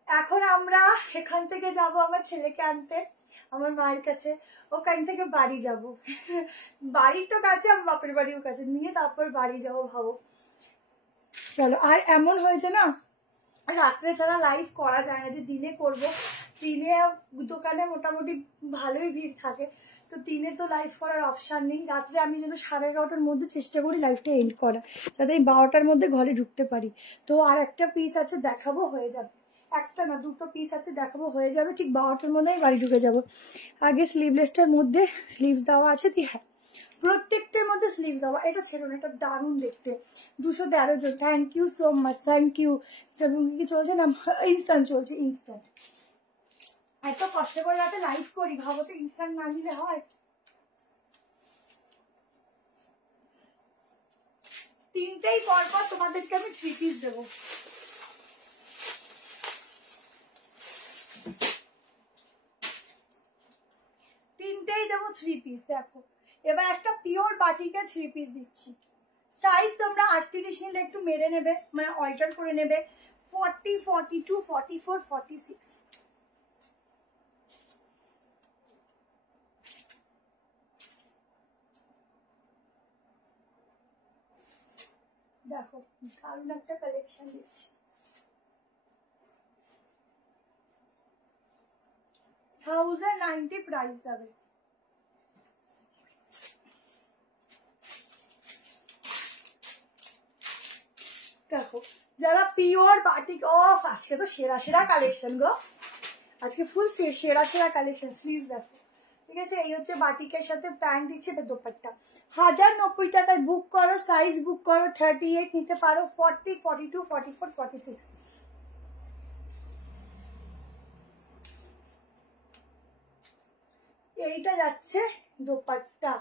এখন আমরা এখান থেকে যাব আমার ছেলেকে আনতে আমার মায়ের কাছে, ওখান থেকে বাড়ি যাব। বাড়ি তো কাছে, আমার বাপের বাড়িও কাছে, নিয়ে তারপর বাড়ি যাবো ভাবো। চলো, আর এমন হয়েছে না রাত্রে ছাড়া লাইভ করা যায় না, যে দিনে করব। দিনে দোকানে মোটামুটি ভালোই ভিড় থাকে, তো দিনে তো লাইভ করার অপশান নেই। রাত্রে আমি যেন 11:30টার মধ্যে চেষ্টা করি লাইভটা এন্ড করার, যাতে আমি 12টার মধ্যে ঘরে ঢুকতে পারি। তো আর একটা পিস আছে দেখাবো, হয়ে যাবে। একটা না, দুটো পিস আছে দেখাবো, হয়ে যাবে। ঠিক 12টার মধ্যে আমি বাড়ি ঢুকে যাবো। আগে স্লিভলেসটার মধ্যে স্লিভস দেওয়া আছে, হ্যাঁ প্রত্যেকটার মধ্যে স্লিভস দেওয়া। এটা ছিল না, এটা দারুণ দেখতে। 213 জন, thank you so much, thank you. কি চলছে না, ইনস্ট্যান্ট চলছে, ইনস্ট্যান্ট। এত কষ্ট করে রাতে লাইভ করি, ভাবো তো ইনস্ট্যান্ট না দিলে হয়। 3টেই পরপর তোমাদেরকে আমি 3 পিস দেবো। তিনটেই দেবো 3 পিস। দেখো, এবার একটা পিওর বাটিকে 3 পিস দিচ্ছি। সাইজ তোমরা 38 নিলে একটু মেরে নেবে, মানে অল্টার করে নেবে। 40, 42, 44, 46। দেখো দারুণ একটা কালেকশন দিচ্ছি। 1090 প্রাইস যাবে। দেখো, যারা পিওর বাটিক, অফ আজকে তো সেরা সেরা কালেকশন গো, আজকে ফুল সেরা সেরা কালেকশন। স্লিভস দেখো, ঠিক আছে। এই হচ্ছে বাটিকের সাথে প্যান্ট দিচ্ছে, এটা দোপাট্টা। 1090 টাকায় বুক করো, সাইজ বুক করো। 38 নিতে পারো, 40, 42, 44, 46। এইটা যাচ্ছে দোপাট্টা,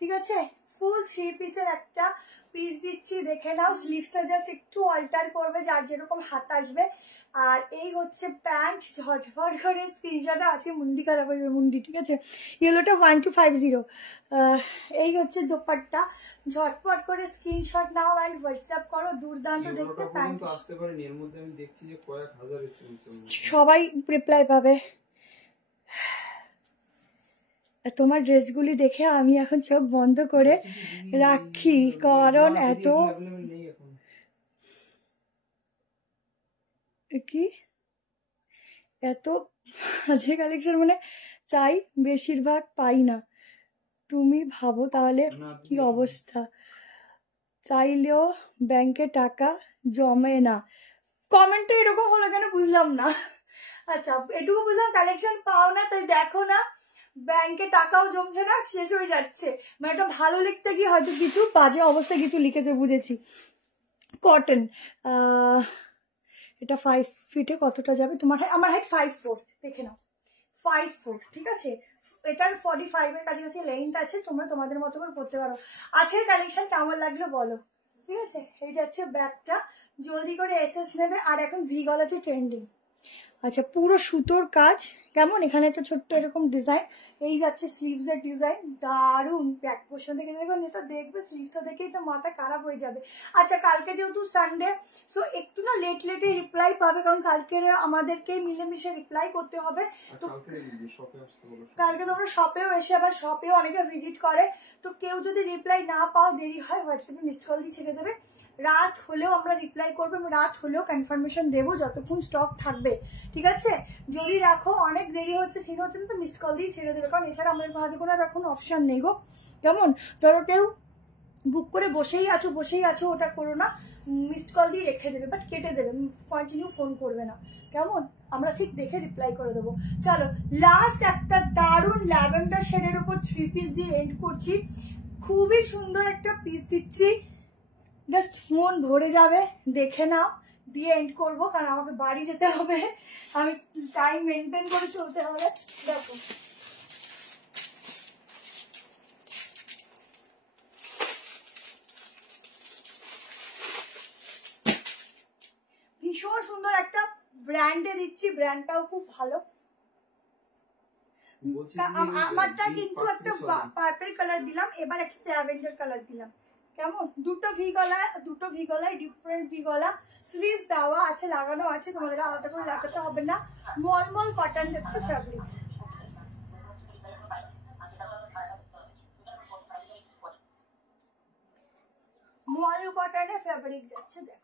ঠিক আছে। ফুল 3 পিসের একটা পিস দিচ্ছি, দেখে নাও। স্লিভসটা জাস্ট একটু অল্টার করবে, যার যেরকম হাত আসবে। আর এই হচ্ছে প্যান্ট, ঝটফট করে স্ক্রিনশটটা আছে, মুন্ডি খারাপ হয়ে যাবে, মুন্ডি, ঠিক আছে। ইয়েলোটা 1250। এই হচ্ছে দোপাট্টা, ঝটপট করে স্ক্রিনশট নাও অ্যান্ড হোয়াটসঅ্যাপ করো। দুর্দান্ত দেখতে প্যান্ট, আসতে পারেনি, এর মধ্যে আমি দেখছি যে কয়েক হাজার স্ক্রিনশট, সবাই রিপ্লাই পাবে। তোমার ড্রেসগুলি দেখে আমি এখন চোখ বন্ধ করে রাখি, কারণ এত কি এত বাজে কালেকশন মানে চাই বেশিরভাগ পাই না। তুমি ভাবো তাহলে কি অবস্থা, চাইলেও ব্যাংকে টাকা জমে না। কমেন্টটা এরকম হলো কেন বুঝলাম না। আচ্ছা এটুকু বুঝলাম কালেকশন পাও না তাই দেখো না, ব্যাংকে টাকাও জমছে না, শেষ হয়ে যাচ্ছে। মানে এটা ভালো লিখতে গিয়ে হয়তো কিছু বাজে অবস্থায় কিছু লিখেছে, বুঝেছি। কটন, এটা 5 ফিটে কতটা যাবে তোমার? আমার হাইট 5'4", দেখে নাও 5'4", ঠিক আছে। এটার 45 এর কাছাকাছি লেন্থ আছে, তোমরা তোমাদের মতো করে করতে পারো। আজকের কালেকশন কেমন লাগলো বলো, ঠিক আছে। এই যাচ্ছে ব্যাগটা, জলদি করে এসএস নেবে। আর এখন ভি গলা আছে ট্রেন্ডিং। আচ্ছা পুরো সুতোর কাজ, কেমন এখানে একটা ছোট্ট এরকম ডিজাইন, এই যাচ্ছে স্লিভস এর ডিজাইন, দারুন। ব্যাক পোর্শন থেকে দেখুন, এটা দেখবে স্লিভসটা দেখেই তো মাথা খারাপ হয়ে যাবে। আচ্ছা কালকে যেহেতু সানডে, সো একটু না লেটে রিপ্লাই পাবে, কারণ কালকে আমাদেরকে মিলেমিশে রিপ্লাই করতে হবে। তো কালকে তোমরা শপেও এসে, আবার শপেও অনেকে ভিজিট করে, তো কেউ যদি রিপ্লাই না পাও, দেরি হয়, হোয়াটসঅ্যাপে মিসড কল দিয়ে ছেড়ে দেবে। রাত হলেও আমরা রিপ্লাই করবো, রাত হলেও কনফার্মেশন দেবো যতক্ষণ স্টক থাকবে, ঠিক আছে। যদি রাখো অনেক দেরি হচ্ছে, সিন হচ্ছে না, তো মিসড কল দিয়ে ছেড়ে দেবে, কারণ এছাড়া আমাদের হাতে কোনো এখন অপশান নেই গো। কেমন, ধরো কেউ বুক করে বসেই আছো, ওটা করো না, মিসড কল দিয়ে রেখে দেবে, বাট কেটে দেবে, কন্টিনিউ ফোন করবে না, কেমন। আমরা ঠিক দেখে রিপ্লাই করে দেবো। চলো লাস্ট একটা দারুণ ল্যাভেন্ডার শেডের উপর 3 পিস দিয়ে এন্ড করছি। খুবই সুন্দর একটা পিস দিচ্ছি, জাস্ট মন ভরে যাবে, দেখে নাও, দিয়ে এন্ড করবো, কারণ আমাকে বাড়ি যেতে হবে, আমি টাইম মেনটেন করে চলতে হবে। দেখো ভীষণ সুন্দর একটা ব্র্যান্ডে দিচ্ছি, ব্র্যান্ডটাও খুব ভালো। আমারটা কিন্তু একটা পার্পল কালার দিলাম, এবার একটা ল্যাভেন্ডার কালার দিলাম, কেমন। দুটো ভি গলায় ডিফারেন্ট ভি গলা, স্লিভস দেওয়া আছে, লাগানো আছে, তোমাদের আলাদা করে লাগাতে হবে না। মলমল কটন যাচ্ছে ফ্যাব্রিক, মল কটনের ফ্যাব্রিক যাচ্ছে, দেখো।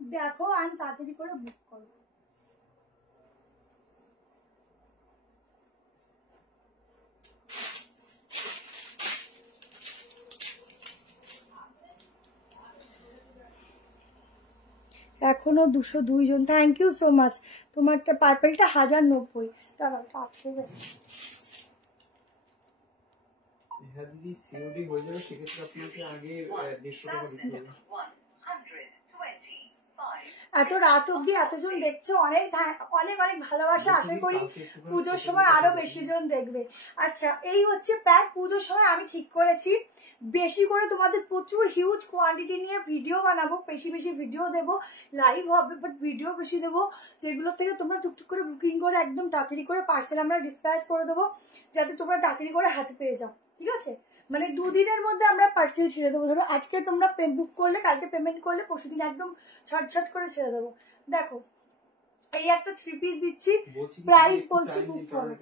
দেখো আর তাড়াতাড়ি করে বুক করো। এখনো 202 জন, থ্যাংক ইউ সো মাচ। তোমারটা পার্পলটা 1090, দাঁড়াও আটকে গেছে। হ্যাঁ দিদি, সিওডি হয়ে যাবে, সেক্ষেত্রে আপনাকে আগে 150 টাকা দিতে হবে। এত রাত অব্দি এতজন দেখছো, অনেক অনেক অনেক ভালোবাসা। আশা করি পুজোর সময় আরো বেশি জন দেখবে। আচ্ছা এই হচ্ছে প্যাক, পুজোর সময় আমি ঠিক করেছি বেশি করে তোমাদের প্রচুর হিউজ কোয়ান্টিটি নিয়ে ভিডিও বানাবো, বেশি ভিডিও দেবো, লাইভ হবে, বাট ভিডিও বেশি দেবো, যেগুলো থেকে তোমরা টুকটুক করে বুকিং করে একদম তাড়াতাড়ি করে পার্সেল আমরা ডিসপ্যাচ করে দেবো, যাতে তোমরা তাড়াতাড়ি করে হাতে পেয়ে যাও, ঠিক আছে। মানে 2 দিনের মধ্যে আমরা পার্সেল ছেড়ে দেবো। ধরো আজকে তোমরা বুক করলে, কালকে পেমেন্ট করলে, পরশুদিন একদম ছটছট করে ছেড়ে দেবো। দেখো এই একটা 3 পিস দিচ্ছি, প্রাইস বলছি বুক করো।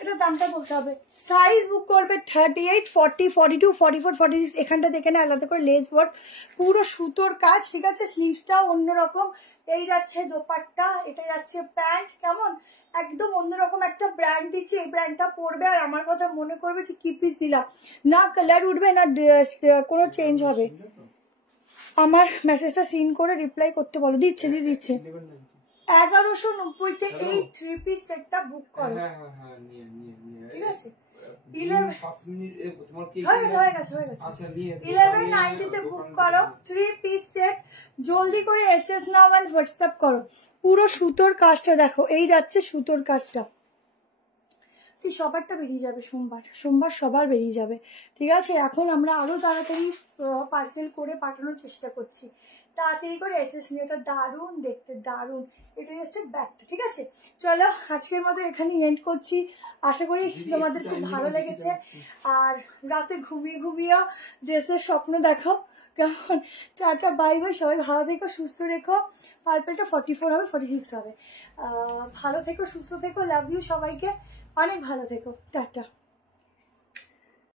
এটা দামটা বলতে হবে। সাইজ বুক করবে 38, 40, 42, 44, 46, এখানটা দেখে না, আলাদা করে লেস ওয়ার্ক, পুরো সুতোর কাজ, ঠিক আছে। স্লিভসটাও অন্যরকম, এই যাচ্ছে দোপাট্টা, এটা যাচ্ছে প্যান্ট, কেমন একদম অন্যরকম একটা ব্র্যান্ড দিচ্ছি। এই ব্র্যান্ডটা পরবে আর আমার কথা মনে করবে যে কি পিস দিলাম, না কালার উঠবে না কোনো চেঞ্জ হবে। আমার মেসেজটা সিন করে রিপ্লাই করতে বলো, দিচ্ছে 1190-তে এই 3 পিস সেটটা বুক করো, ঠিক আছে। 1190-তে বুক করো 3 পিস সেট, জলদি করে এসএস নাও আর হোয়াটসঅ্যাপ করো। পুরো সুতোর কাজটা দেখো, এই যাচ্ছে সুতোর কাজটা, তুই সবারটা বেরিয়ে যাবে সোমবার সবার বেরিয়ে যাবে, ঠিক আছে। এখন আমরা আরো তাড়াতাড়ি পার্সেল করে পাঠানোর চেষ্টা করছি, তাড়াতাড়ি করে এসেস নিয়ে, ওটা দারুণ দেখতে, দারুণ। এটাই হচ্ছে ব্যাগটা, ঠিক আছে? চলো আজকের মতো এখানে এন্ড করছি। আশা করি তোমাদের খুব ভালো লেগেছে। আর রাতে ঘুমিয়ে ঘুমিয়েও ড্রেসের স্বপ্ন দেখাও কেমন। টাটা, বাই বাই, সবাই ভালো থেকো, সুস্থ রেখো। পার্পেলটা 44 হবে, 46 হবে। ভালো থেকো, সুস্থ থেকো, লাভ ইউ সবাইকে, অনেক ভালো থেকো, টাটা।